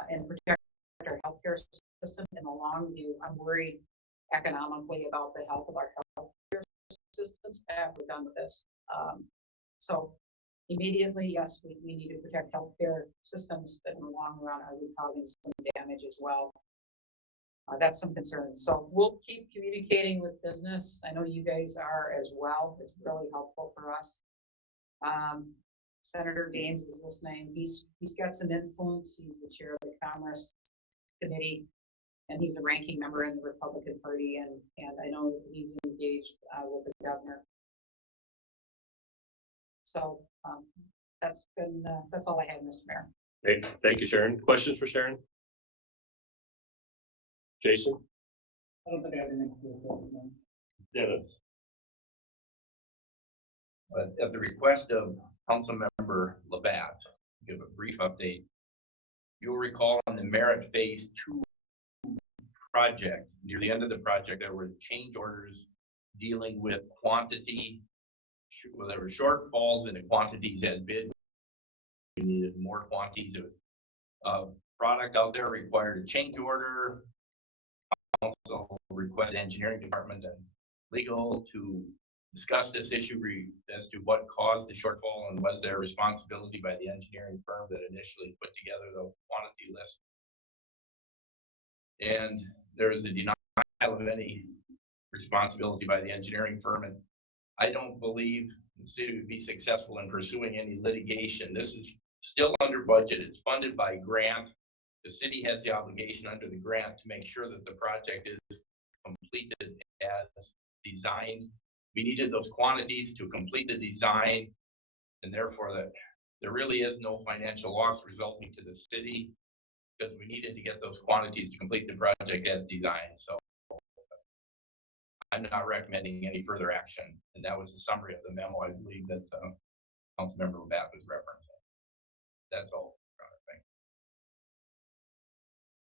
and protect our healthcare system in the long view. I'm worried economically about the health of our healthcare systems after we're done with this. So immediately, yes, we need to protect healthcare systems, but in the long run, are we causing some damage as well? That's some concern. So we'll keep communicating with business. I know you guys are as well. It's really helpful for us. Senator Gaines is listening. He's got some influence. He's the chair of the Commerce Committee, and he's a ranking member in the Republican Party, and I know that he's engaged with the governor. So that's all I have, Mr. Mayor. Great, thank you, Sharon. Questions for Sharon? Jason? I don't think I have anything to do. Dennis? But at the request of Councilmember Labatt, give a brief update. You'll recall on the Merit Phase 2 project, near the end of the project, there were change orders dealing with quantity. Well, there were shortfalls in the quantities as bid. We needed more quantities of product out there, required a change order. Also request the engineering department and legal to discuss this issue as to what caused the shortfall and was there responsibility by the engineering firm that initially put together the quantity list. And there is a denial of any responsibility by the engineering firm, and I don't believe the city would be successful in pursuing any litigation. This is still under budget. It's funded by grant. The city has the obligation under the grant to make sure that the project is completed as designed. We needed those quantities to complete the design, and therefore that there really is no financial loss resulting to the city because we needed to get those quantities to complete the project as designed. So I'm not recommending any further action, and that was the summary of the memo I believe that Councilmember Labatt was referencing. That's all.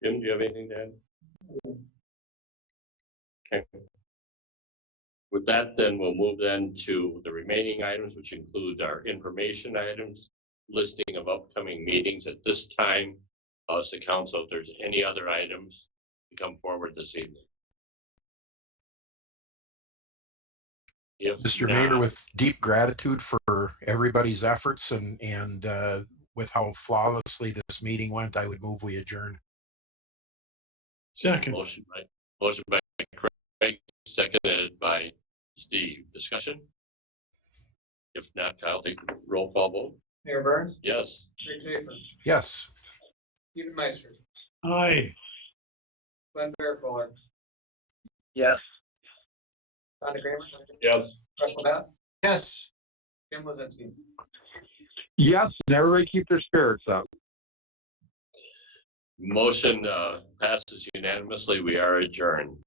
Jim, do you have anything to add? Okay. With that, then we'll move then to the remaining items, which include our information items, listing of upcoming meetings at this time. As the council, if there's any other items to come forward this evening. Mr. Mayor, with deep gratitude for everybody's efforts and with how flawlessly this meeting went, I would move we adjourn. Second. Motion by Craig, seconded by Steve. Discussion? If not, I'll take roll call vote. Mayor Burns, Yes. Rick Schaefer, Yes. Stephen Meister, Aye. Glenn Bearcooler, Yes. Donna Kramer, Yes. Russ Labatt, Yes. Jim Lozinski. Yes, and everybody keep their spirits up. Motion passes unanimously. We are adjourned.